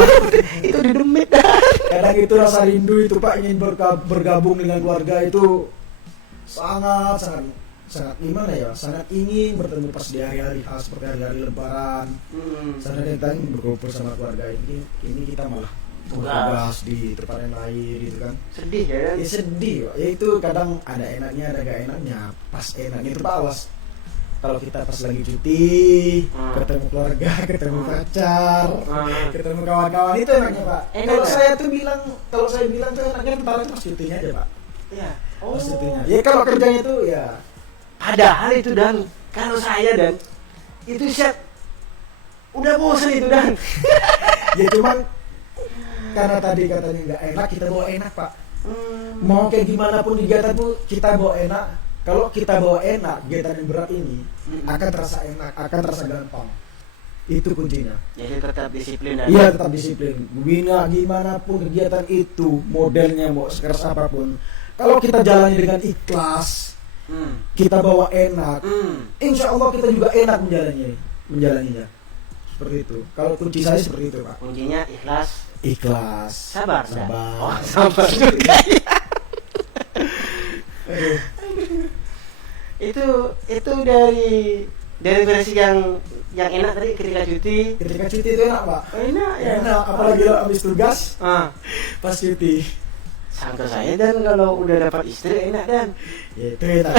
itu didemit dan Kadang itu rasa rindu itu Pak, ingin bergabung dengan keluarga itu sangat gimana ya, sangat ingin bertemu pas di hari-hari khas seperti hari-hari Lebaran. Sana kita ingin berkumpul sama keluarga, ini kita malah tugas di tempat yang lain gitu kan. sedih ya dan Ya sedih Pak. Ya itu kadang ada enaknya ada gak enaknya. Pas enaknya itu Pak, awas kalau kita pas lagi cuti, ketemu keluarga, ketemu pacar, ketemu kawan-kawan, itu enaknya Pak. Enak, Kalau kan? saya bilang tuh enaknya tentara itu pas cutinya aja Pak. ya Pas cutinya. Ya kalau kerjanya itu ya padahal itu dan kalau saya dan itu siap udah bosan itu dan ya cuman karena tadi katanya nggak enak, kita bawa enak Pak. Mau kayak gimana pun kegiatan pun kita bawa enak. Kalau kita bawa enak, kegiatan yang berat ini akan terasa enak, akan terasa gampang. Itu kuncinya. jadi tetap disiplin dan Iya tetap disiplin. Gimana pun kegiatan itu, modelnya mau sekeras apapun, kalau kita jalani dengan ikhlas, kita bawa enak, insya Allah kita juga enak menjalaninya. Seperti itu. Kalau kunci saya seperti itu Pak. kuncinya Ikhlas. sabar dah. Sabar. Oh, sabar juga ya. itu dari versi yang enak tadi ketika cuti Ketika cuti itu enak Pak. enak ya Enak, apalagi kalau habis tugas pas cuti. sangka saya dan kalau udah dapat istri enak dan Ya itu enak.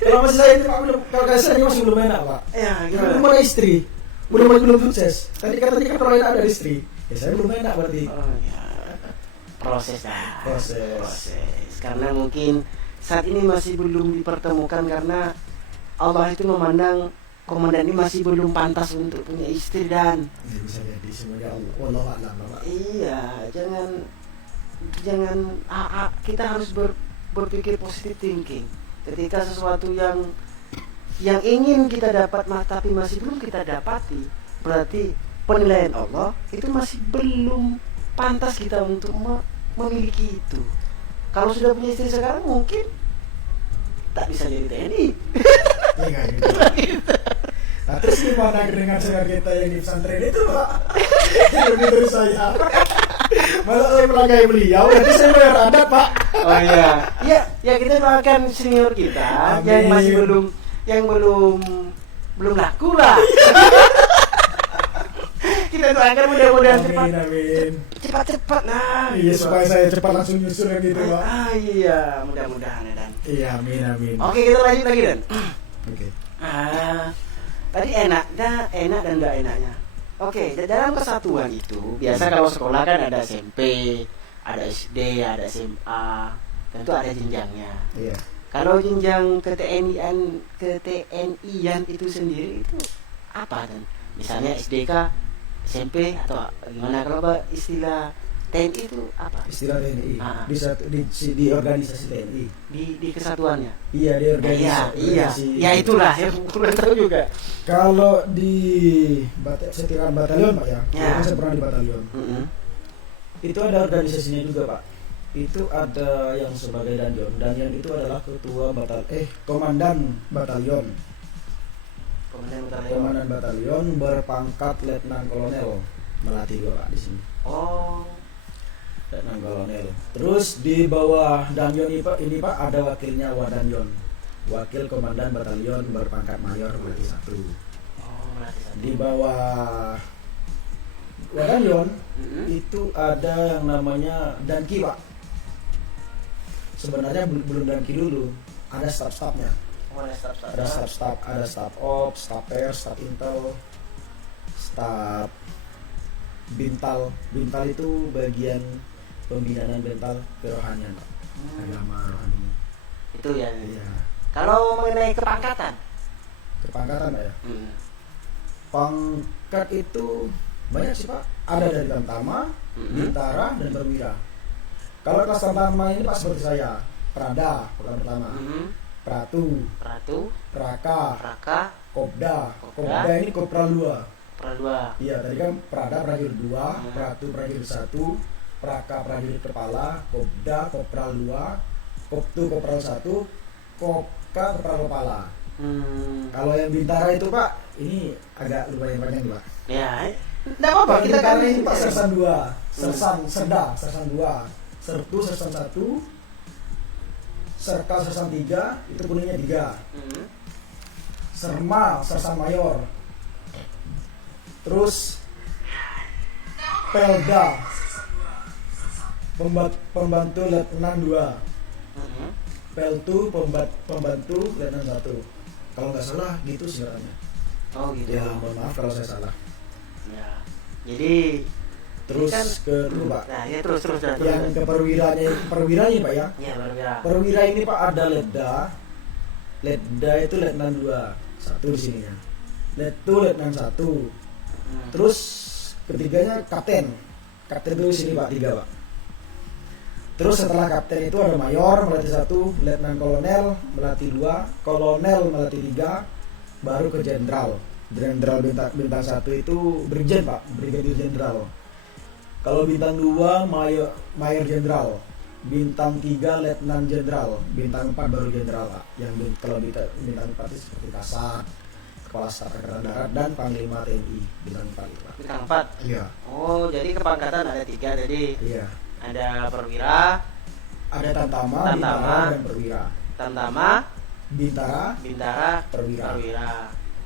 Kalau masih saya itu Pak, kalau saya ini masih belum enak Pak. ya Belum gimana ada istri, belum sukses. Tadi katanya kan kalau enak ada istri, ya saya belum enak berarti. oh ya proses dah Proses. karena mungkin saat ini masih belum dipertemukan karena Allah itu memandang komandan ini masih belum pantas untuk punya istri dan Ya, bisa jadi semuanya Allah a'lam Pak. iya jangan kita harus berpikir positive thinking ketika sesuatu yang ingin kita dapat tapi masih belum kita dapati berarti penilaian Allah itu masih belum pantas kita untuk memiliki itu. Kalau sudah punya istri sekarang mungkin tak bisa jadi TNI. Iya gitu. Nah, terus gimana dengan saudara kita yang di pesantren itu Pak? Lebih dari saya. Malah saya melanggai beliau, nanti saya bayar adat Pak. Oh iya. Ya kita doakan senior kita Amin. yang masih belum laku lah. Kita doakan mudah-mudahan Amin. cepat lah. Iya supaya saya cepat langsung nyusul yang gitu Pak. Iya, mudah-mudahan ya Dan. Iya amin. Oke, kita lanjut lagi Dan. Oke. Tadi enak dan enggak enaknya. Oke, dalam kesatuan itu biasa kalau sekolah kan ada SMP, ada SD, ada SMA, tentu ada jenjangnya. Iya. Kalau jenjang ke TNI-an itu sendiri itu apa Dan? Misalnya SDK, SMP atau gimana? Kalau istilah TNI itu apa? Istilah TNI di organisasi TNI. Di kesatuannya. Iya di organisasi. Iya. Ya itulah yang kurang tahu juga. Kalau di setiap batalion Pak ya, Ya. saya pernah di batalion. Itu ada organisasinya juga Pak. Itu ada yang sebagai danjon. Danjon itu adalah komandan batalion. Komandan batalion berpangkat letnan kolonel melatih Pak di sini. Oh. Letnan kolonel. Terus di bawah danjon ini Pak ada wakilnya wadanyon. Wakil komandan batalion berpangkat mayor melatih 1. Di bawah wadanyon itu ada yang namanya danki Pak. sebenarnya belum dangki dulu, ada staf-stafnya. Oh, ada staff. Ada staf-staf, ada staf op, staf pers, staf intel, staf bintal. Bintal itu bagian pembinaan mental kerohanian, Pak. Agama rohani. Itu ya. Iya. Kalau mengenai kepangkatan, Kepangkatan Pak ya. Pangkat itu banyak sih Pak. Ada dari Tamtama, Bintara, dan Perwira. Kalau kelas Tamtama ini Pak seperti saya, Prada, program pertama. Pratu, Raka, Kopda. Kopda ini Kopral 2. Iya, tadi kan Prada prajurit 2, Pratu prajurit 1, Raka prajurit kepala, Kopda Kopral 2, Koptu Kopral 1, Kopka Kopral kepala. Kalau yang Bintara itu Pak, ini agak lumayan panjang nih Pak. Ya, enggak apa-apa, kita Bintara kan ini Pak Sersan 2, Sersan 2, Sertu Sersan 1, Serkal Sersan 3, itu kuningnya 3. Serma Sersan Mayor. Terus Pelda Pembantu Letnan 2. Peltu Pembantu Letnan 1. Kalau nggak salah gitu sebenarnya. Oh gitu. Ya mohon maaf kalau saya salah. Ya. Jadi Terus kan, ke dulu Pak. nah ya terus. Yang ke perwiranya Pak ya. Ya perwira. Perwira ini Pak ada Letda. Letda itu Letnan 2. Satu di sininya. Letu Letnan 1. Terus ketiganya Kapten. Kapten itu di sini Pak, 3 Pak. Terus setelah Kapten itu ada Mayor Melati 1, Letnan Kolonel Melati 2, Kolonel Melati 3, baru ke Jenderal. Jenderal bintang 1 itu Brigjen Pak, Brigadir Jenderal. Kalau bintang 2 Mayor Jenderal, bintang 3 Letnan Jenderal, bintang 4 baru Jenderal Pak. Kalau bintang 4 itu seperti Kasat, Kepala Staf Angkatan Darat, dan Panglima TNI bintang 4 Pak. Bintang 4. Iya. Oh, jadi kepangkatan ada 3. Jadi Iya. ada perwira, Ada Tamtama, Bintara, dan Perwira. Tamtama, Bintara, Perwira.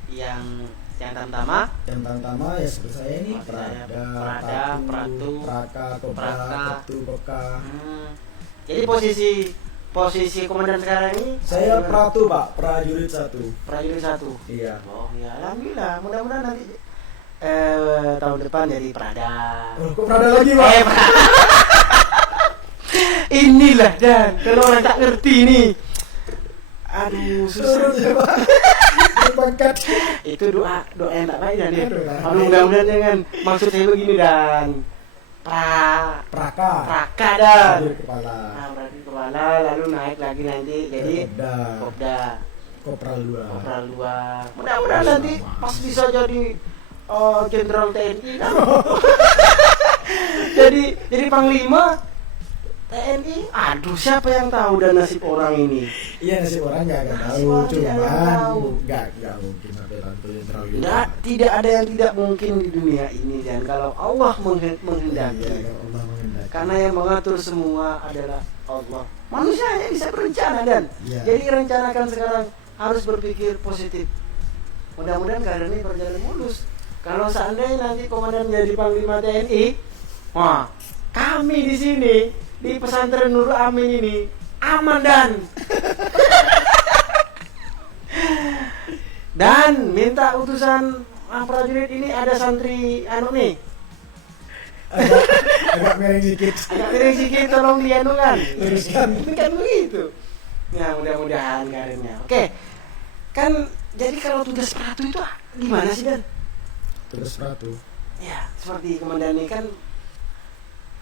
Yang Tamtama, Yang Tamtama ya seperti saya ini, Prada, Pratu, Raka, Kopda, Koptu, Kopka. Jadi posisi komandan sekarang ini Saya Pratu Pak, prajurit 1. prajurit 1. Iya. Oh ya, alhamdulillah. Mudah-mudahan nanti tahun depan jadi Prada. Oh, kok Prada lagi Pak? Inilah dan kalau orang tak ngerti nih. Aduh, susah ya Pak. Pangkat. Itu doa yang tak baik dan ya. Doa. Mudah-mudahan jangan, maksud saya begini dan Praka. dan Prajurit kepala. nah, berarti kepala lalu naik lagi nanti jadi Kopda Kopral 2. mudah-mudahan nanti pas bisa jadi Jenderal TNI kan. jadi Panglima TNI. Aduh, siapa yang tahu dan nasib orang ini? Iya, nasib orang nggak tahu, Nasib orang tidak ada yang tahu. nggak mungkin sampai tampil Jenderal gitu. Tidak ada yang tidak mungkin di dunia ini, dan kalau Allah menghendaki. Iya, kalau Allah menghendaki. Karena yang mengatur semua adalah Allah. Manusia hanya bisa berencana dan Iya. jadi rencanakan sekarang, harus berpikir positif. Mudah-mudahan karir ini berjalan mulus. Kalau seandainya nanti komandan jadi Panglima TNI, wah, kami di sini di pesantren Nurul Amin ini aman dan minta utusan prajurit ini ada santri nih. Agak miring dikit. Agak miring sedikit, tolong dianukan. Luruskan. Kan begitu. Ya mudah-mudahan karirnya. Oke. Kan jadi kalau tugas Pratu itu gimana sih Dan? Terus Pratu. Ya, seperti komandan ini kan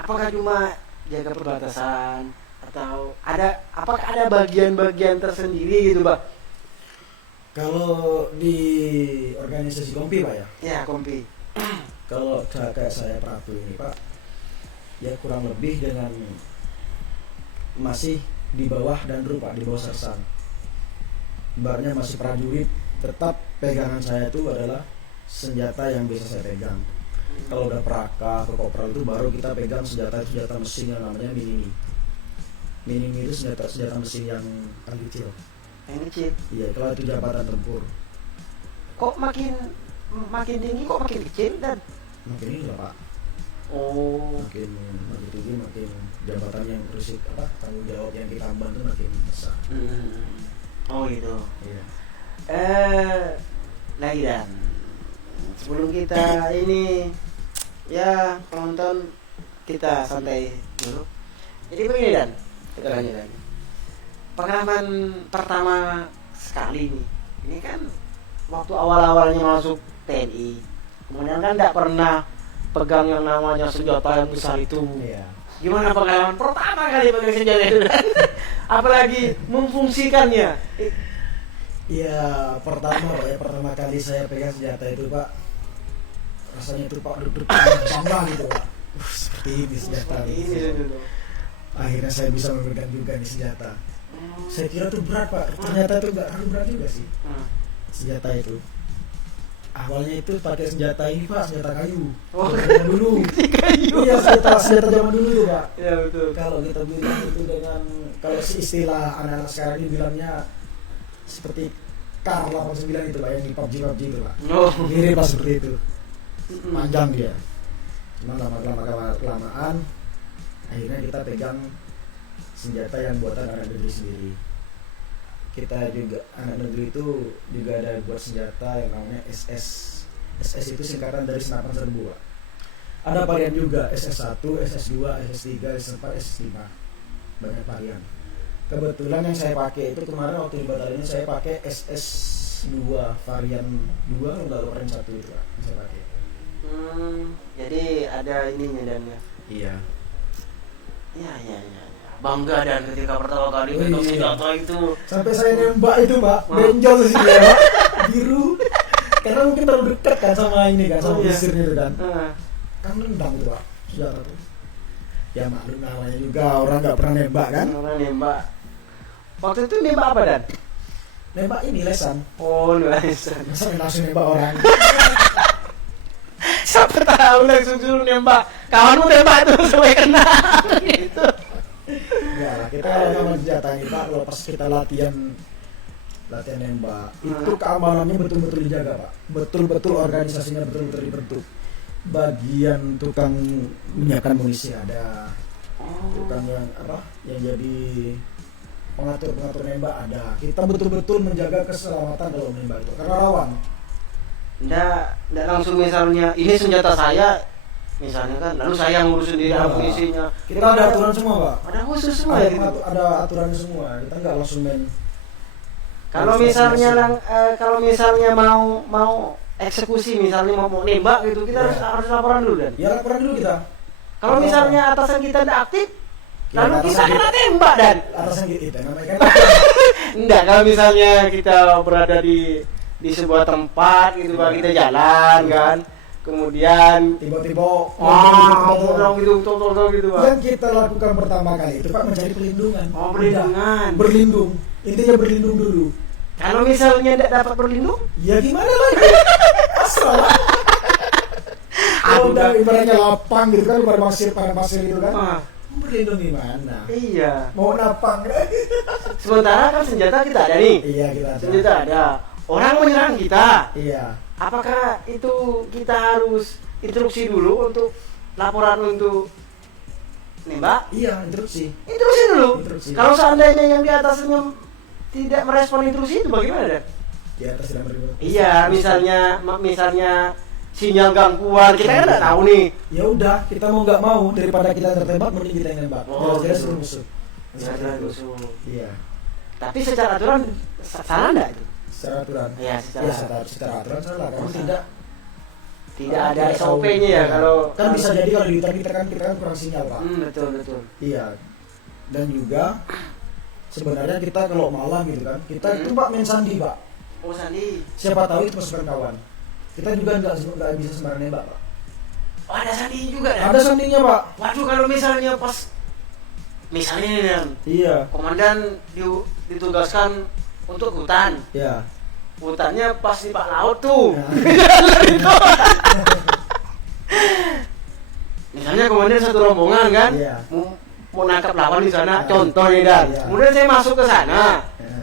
apakah cuma jaga perbatasan atau apakah ada bagian-bagian tersendiri gitu, Pak? Kalau di organisasi Kompi Pak ya? Ya, Kompi. Kalau kayak saya Pratu ini Pak, ya kurang lebih dengan masih di bawah Danru Pak, di bawah Sersan. Ibaratnya masih prajurit, tetap pegangan saya itu adalah senjata yang bisa saya pegang. Kalau udah Praka ke Kopral itu baru kita pegang senjata mesin yang namanya Minimi. Minimi itu senjata mesin yang paling kecil. Yang kecil. Iya, kalau itu jabatan tempur. Kok makin tinggi kok makin kecil Dan? Makin ini lah Pak. Oh. Makin tinggi makin jabatan yang tanggung jawab yang kita emban tuh makin besar. Oh gitu. Iya. Lagi Dan, sebelum kita ini ya penonton kita santai dulu. Jadi begini Dan, kita lanjut lagi. Pengalaman pertama sekali nih, ini kan waktu awal-awalnya masuk TNI, kemudian kan tidak pernah pegang yang namanya senjata yang besar itu. Iya. Gimana pengalaman pertama kali pegang senjata itu? Apalagi memfungsikannya. Iya, pertama kali saya pegang senjata itu Pak, rasanya itu Pak duduk bangga gitu Pak. Seperti ini senjata. Akhirnya saya bisa memegang juga nih senjata. Saya kira tuh berat Pak, ternyata itu nggak terlalu berat juga sih senjata itu. Awalnya itu pakai senjata ini Pak, senjata kayu. Zaman dulu. Kayu. Iya, senjata zaman dulu tuh Pak. Iya betul. Kalau kita bilang itu dengan kalau istilah anak-anak sekarang ini bilangnya seperti Kar 89 itu Pak, yang di PUBG itu Pak. Mirip Pak seperti itu. Panjang dia. Cuma lama-kelamaan akhirnya kita pegang senjata yang buatan anak negeri sendiri. Kita juga anak negeri itu juga ada buat senjata yang namanya SS. SS itu singkatan dari senapan serbu Pak. Ada varian juga SS1, SS2, SS3, SS4, SS5. Banyak varian. Kebetulan yang saya pakai itu kemarin waktu di batalion saya pakai SS2 varian 2 enggak varian 1 itu Pak, yang saya pakai. Jadi ada ininya Dan ya. Iya. Iya. Bangga Dan ketika pertama kali pegang senjata itu. Sampai saya nembak itu Pak, benjol sih dia Pak, biru. Karena mungkin terlalu dekat kan sama ini kan, sama mesinnya itu kan. Kan nendang itu Pak, senjata tuh. Ya maklum namanya juga orang nggak pernah nembak kan. Orang nembak. Waktu itu nembak apa Dan? Nembak ini lesan. Oh lesan. Masa langsung nembak orang. Siapa tahu langsung suruh nembak. Kawanmu nembak tuh supaya kena. Gitu. Ya, kita kalau sama senjata ini Pak, kalau pas kita latihan nembak, itu keamanannya betul-betul dijaga Pak. Betul-betul organisasinya betul-betul dibentuk. Bagian tukang menyiapkan munisi ada, tukang yang jadi pengatur nembak ada. Kita betul-betul menjaga keselamatan dalam menembak itu karena rawan. Nggak langsung misalnya ini senjata saya, misalnya kan, lalu saya ngurus sendiri amunisinya. Kita ada aturan semua Pak. Ada khusus semua ada, ya gitu. Ada aturan semua. Kita nggak langsung main. Kalau misalnya mau eksekusi, misalnya mau nembak gitu, kita harus laporan dulu Dan. Ya laporan dulu kita. Kalau misalnya atasan kita tidak aktif, lalu kita kena tembak Dan. Atasan kita namanya kan. Enggak, kalau misalnya kita berada di sebuah tempat gitu Pak, kita jalan kan, kemudian tiba-tiba orang gitu Pak. Yang kita lakukan pertama kali itu Pak mencari perlindungan. Perlindungan. Berlindung. Intinya berlindung dulu. Kalau misalnya tidak dapat berlindung, ya gimana lagi? Asal. Kalau udah ibaratnya lapang gitu kan, pada pasir gitu kan. Berlindung di mana? Iya. Mau lapang. Sementara kan senjata kita ada nih. Iya, kita ada. Senjata ada. Orang menyerang kita. Iya. Apakah itu kita harus instruksi dulu untuk laporan untuk nembak? Iya, instruksi dulu. Instruksi. Kalau seandainya yang di atasnya tidak merespon instruksi itu bagaimana Dan? Di atas tidak merespon. Iya, misalnya sinyal gangguan, kita kan nggak tahu nih. Ya udah, kita mau nggak mau daripada kita tertembak mending kita yang nembak. Jelas suruh musuh. Iya. Tapi secara aturan salah nggak itu? Secara aturan. Iya, secara aturan salah karena tidak ada SOP-nya ya kalau kan bisa jadi kalau di hutan kita kan kurang sinyal Pak. Betul. Iya. Dan juga sebenarnya kita kalau malam gitu kan, kita itu Pak main sandi Pak. Oh sandi. Siapa tahu itu pasukan kawan. Kita juga nggak bisa sembarang nembak Pak. Oh ada sandi juga ya? Ada sandinya Pak. Waduh kalau misalnya misalnya nih Dan, iya. Komandan ditugaskan untuk hutan. Iya. Hutannya pas di Pak Laut tuh. Ya. Misalnya komandan satu rombongan kan, iya. mau nangkap lawan di sana, contohnya Dan. Iya. Kemudian saya masuk ke sana. Iya.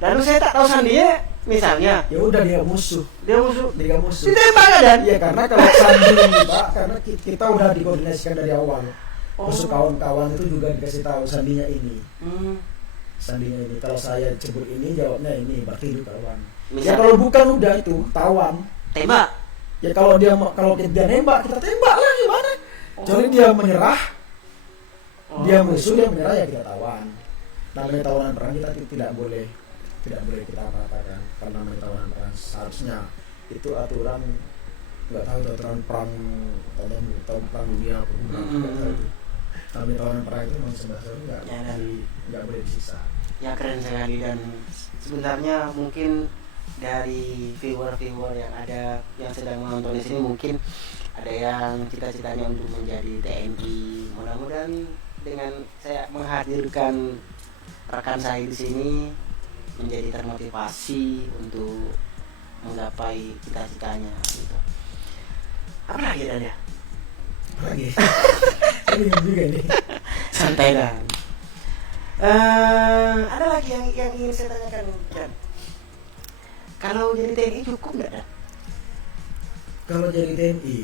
Lalu saya tak tahu sandinya, Misalnya ya udah dia musuh. dia musuh, ditembak kan Dan? Iya, karena kalau sandi ini Pak, karena kita udah dikoordinasikan dari awal. Oh. Terus kawan-kawan itu juga dikasih tahu sandinya ini. Hmm. Sandinya ini, kalau saya sebut ini jawabnya ini, berarti itu kawan. Ya Misal kalau bukan udah itu tawan. tembak. Ya kalau dia nembak, kita tembak lah gimana? Jadi dia menyerah, dia musuh, dia menyerah, ya kita tawan. Namanya tawanan perang kita tidak boleh kita katakan karena namanya tawanan perang. Seharusnya itu aturan, nggak tahu aturan perang atau perang dunia apa nggak tahu itu. Namanya tawanan perang itu memang sebenarnya nggak boleh disisa. Ya keren sekali. Dan sebenarnya mungkin dari viewer yang ada yang sedang menonton di sini, mungkin ada yang cita-citanya untuk menjadi TNI. Mudah-mudahan dengan saya menghadirkan rekan saya di sini menjadi termotivasi untuk menggapai cita-citanya gitu. Apa lagi Dan ya? Lagi saya bingung juga ini. Santai Dan. Ada lagi yang ingin saya tanyakan Dan. Kalau jadi TNI cukup nggak Dan? Kalau jadi TNI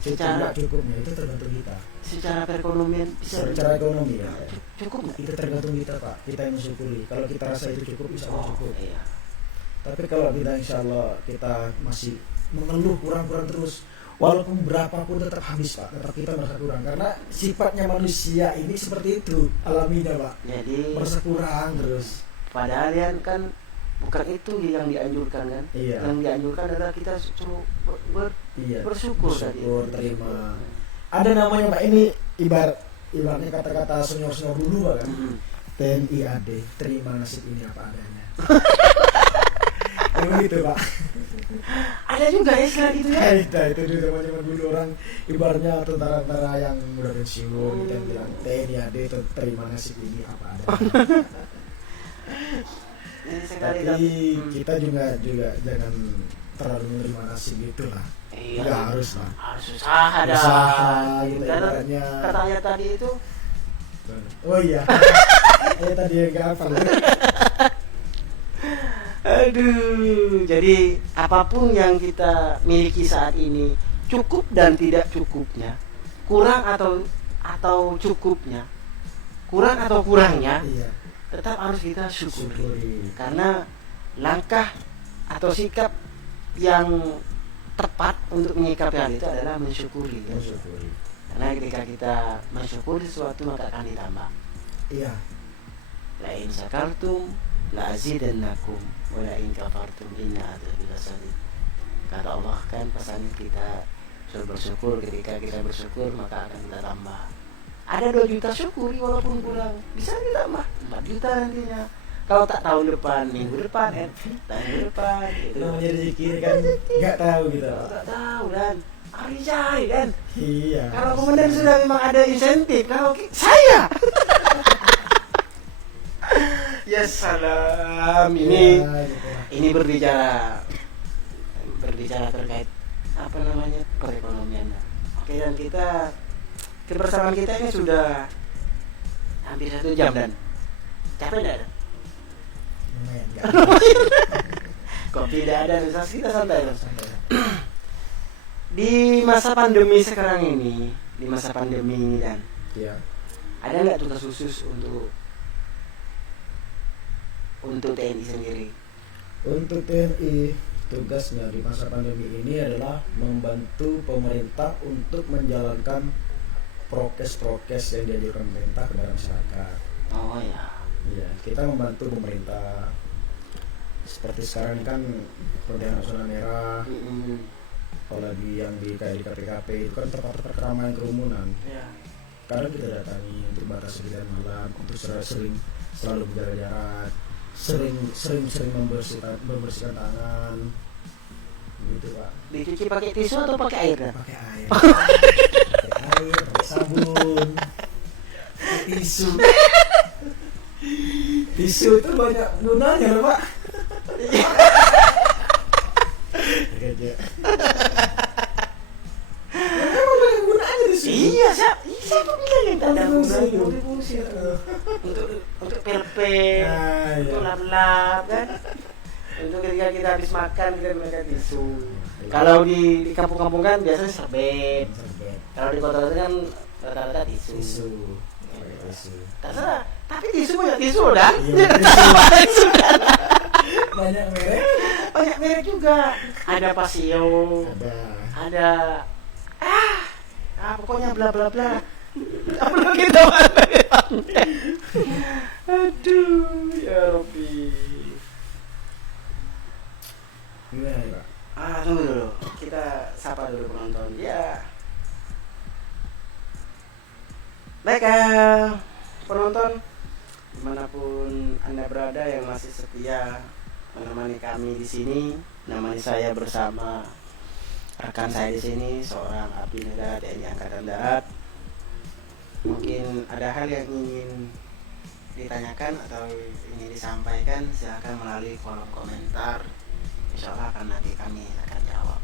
Secara- secara cukupnya itu tergantung kita. Secara perekonomian bisa Secara ekonomi ya, cukup nggak? itu tergantung kita Pak. Kita yang mensyukuri. Kalau kita rasa itu cukup, bisa cukup. Iya. Tapi kalau kita insya Allah kita masih mengeluh kurang terus, walaupun berapapun tetap habis Pak, tetap kita merasa kurang. Karena sifatnya manusia ini seperti itu alaminya Pak, Jadi merasa kurang terus. padahal ya kan bukan itu yang dianjurkan kan? Iya. Yang dianjurkan adalah kita suruh Iya. bersyukur tadi. Bersyukur, terima. Ada namanya Pak, ini ibaratnya kata-kata senior dulu Pak kan. Mhm. TNI AD, terima nasib ini apa adanya. Emang gitu Pak. Ada juga ya istilah gitu ya. Itu di zaman dulu orang ibaratnya tentara-tentara yang udah pensiun gitu yang bilang TNI AD itu terima nasib ini apa adanya. Jadi sekali Tapi kita juga jangan terlalu menerima nasib itu lah. iya, Nggak harus lah. harus usaha dah. Usaha gitu Karena ibaratnya. katanya tadi itu Oh iya. Tadi yang gak hafal. aduh, jadi apapun yang kita miliki saat ini, cukup dan tidak cukupnya, kurang atau cukupnya, kurang atau kurangnya, Iya. tetap harus kita syukuri. Syukuri. Karena langkah atau sikap yang tepat untuk menyikapi hal itu adalah mensyukuri. Syukuri. Karena ketika kita mensyukuri sesuatu maka akan ditambah. Iya. La in syakartum la azidannakum wa la in kafartum inna adzabi lasadid. Kata Allah kan pesan kita suruh bersyukur, ketika kita bersyukur maka akan kita tambah. Ada 2 juta syukuri walaupun kurang, bisa ditambah 4 juta nantinya. Kalau tak tahun depan, minggu depan, tahun depan gitu. Namanya rezeki kan nggak tahu gitu. Kalau tak tahu dan harus dicari kan. Iya. Kalau komandan sudah memang ada insentif, kalau saya ya salam. Ini Ya, gitu lah. ini berbicara terkait apa namanya perekonomian. Oke, dan kebersamaan kita ini sudah hampir 1 jam dan capek tidak? Lumayan, nggak Kopi tidak ada, susah kita santai. Santai. Di masa pandemi sekarang ini, dan Iya. ada nggak tugas khusus untuk TNI sendiri? Untuk TNI, tugasnya di masa pandemi ini adalah membantu pemerintah untuk menjalankan prokes-prokes yang dianjurkan pemerintah kepada masyarakat. Oh ya. Iya, kita membantu pemerintah. Seperti sekarang kan pendataan zona merah, apalagi yang di KPKP itu kan tempat-tempat keramaian kerumunan. Ya. Kadang kita datangi untuk batas kegiatan malam, untuk sering selalu menjaga jarak, sering membersihkan tangan, gitu Pak. Dicuci pakai tisu atau pakai air? Dan? Pakai air, pakai sabun, pakai tisu. Tisu itu banyak gunanya loh Pak. Emang banyak gunanya tisu. Iya, siapa bilang yang tak ada Multifungsi. multifungsi untuk pelpel, Nah, untuk iya. lap-lap kan, itu ketika kita habis makan kita gunakan tisu. Kalau di kampung-kampung kan biasanya serbet. Kalau di kota kan rata-rata tisu. Terserah. Tapi tisu banyak tisu kan? Tisu kan? Banyak merek juga. Ada Pasio. Ada pokoknya bla bla bla. Belum kita aduh ya Robby. Gimana Pak? Tunggu dulu. Kita sapa dulu penonton. Ya. Baik penonton, dimanapun Anda berada yang masih setia menemani kami di sini, menemani saya bersama rekan saya di sini, seorang abdi negara TNI Angkatan Darat. Mungkin ada hal yang ingin ditanyakan atau ingin disampaikan, silakan melalui kolom komentar. Insya Allah akan nanti kami akan jawab.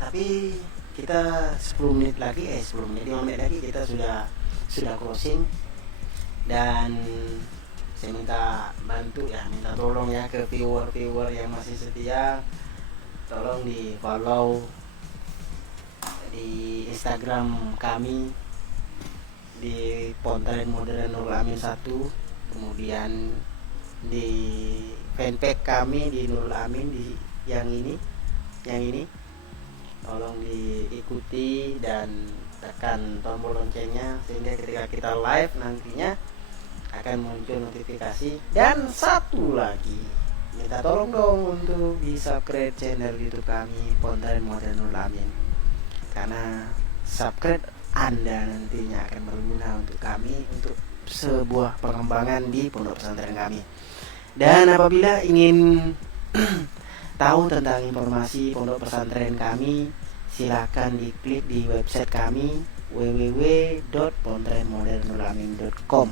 Tapi kita 10 menit lagi, 5 menit lagi kita sudah closing. Dan saya minta bantu ya, minta tolong ya ke viewer yang masih setia, tolong di follow di Instagram kami di Pontren Modern Nurul Amin 1, kemudian di fanpage kami di Nurul Amin di yang ini tolong diikuti dan tekan tombol loncengnya sehingga ketika kita live nantinya akan muncul notifikasi. Dan satu lagi, minta tolong dong untuk di subscribe channel YouTube kami Pontren Modern Nurul Amin, karena subscribe Anda nantinya akan berguna untuk kami untuk sebuah pengembangan di pondok pesantren kami. Dan apabila ingin tahu tentang informasi pondok pesantren kami, silakan diklik di website kami www.pontrenmodernulamin.com.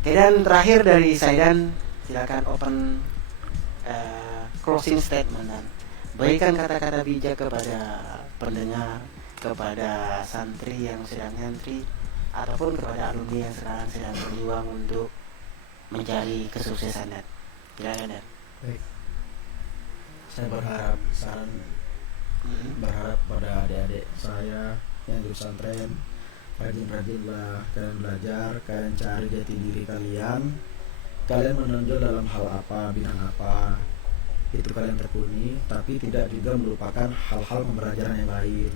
Oke, dan terakhir dari saya, dan silakan open closing statement dan berikan kata-kata bijak kepada pendengar, kepada santri yang sedang ngantri, ataupun kepada alumni yang sekarang sedang berjuang untuk mencari kesuksesan. Dan silakan Dan. Baik. Saya berharap pada adik-adik saya yang di pesantren, rajin-rajinlah kalian belajar, kalian cari jati diri kalian menonjol dalam hal apa, bidang apa itu kalian tekuni, tapi tidak juga melupakan hal-hal pembelajaran yang lain.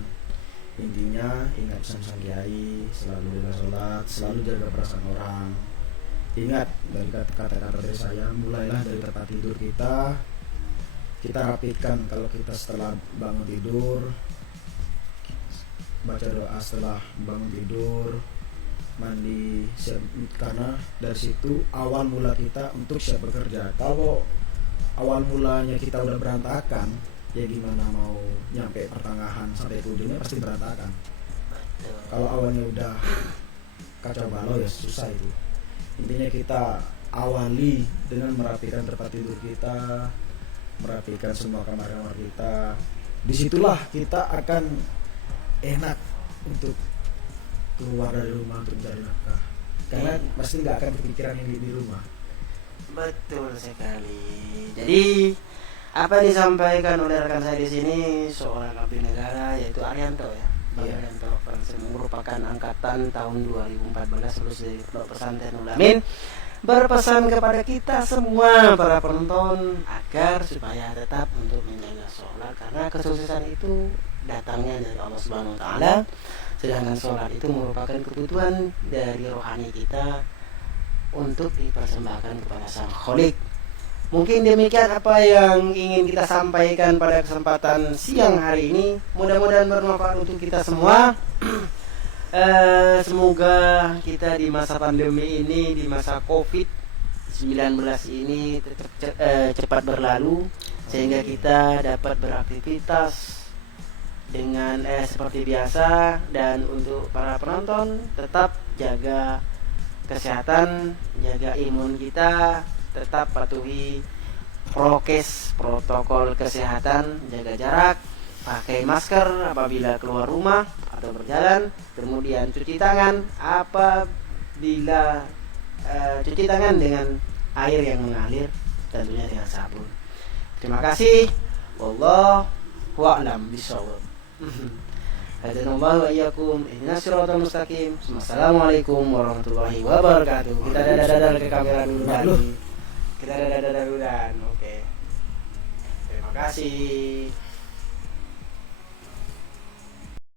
Intinya ingat pesan kiai, selalu jaga sholat, selalu jaga perasaan orang. Ingat dari kata-kata dari saya, mulailah dari tempat tidur kita rapitkan. Kalau kita setelah bangun tidur, baca doa setelah bangun tidur, mandi siap, karena dari situ awal mula kita untuk siap bekerja. Kalau awal mulanya kita udah berantakan, ya gimana mau nyampe pertengahan sampai ke ujungnya pasti berantakan. Kalau awalnya udah kacau balau ya susah itu. Intinya kita awali dengan merapikan tempat tidur kita, merapikan semua kamar-kamar kita. Disitulah kita akan enak untuk keluar dari rumah untuk mencari nafkah, karena pasti nggak akan kepikiran yang di rumah. Betul sekali. Jadi apa yang disampaikan oleh rekan saya di sini, seorang abdi negara yaitu Arianto ya, Bang Arianto, merupakan angkatan tahun 2014 lulus dari Pondok Pesantren Nurul Amin, berpesan kepada kita semua para penonton agar supaya tetap untuk menjaga sholat, karena kesuksesan itu datangnya dari Allah Subhanahu Wa Taala, sedangkan sholat itu merupakan kebutuhan dari rohani kita untuk dipersembahkan kepada Sang Khalik. Mungkin demikian apa yang ingin kita sampaikan pada kesempatan siang hari ini. Mudah-mudahan bermanfaat untuk kita semua. Semoga kita di masa pandemi ini, di masa COVID-19 ini cepat berlalu, sehingga kita dapat beraktivitas dengan seperti biasa. Dan untuk para penonton, tetap jaga kesehatan, jaga imun kita, tetap patuhi prokes, protokol kesehatan, jaga jarak, pakai masker apabila keluar rumah atau berjalan, kemudian cuci tangan apabila cuci tangan dengan air yang mengalir, tentunya dengan sabun. Terima kasih. Wallahu a'lam bishawab. Hadanallahu wa iyyakum ihdinas siratal mustaqim. Assalamualaikum warahmatullahi wabarakatuh. Kita dadah ke kamera dulu dan kita dadah dulu dan oke. Terima kasih.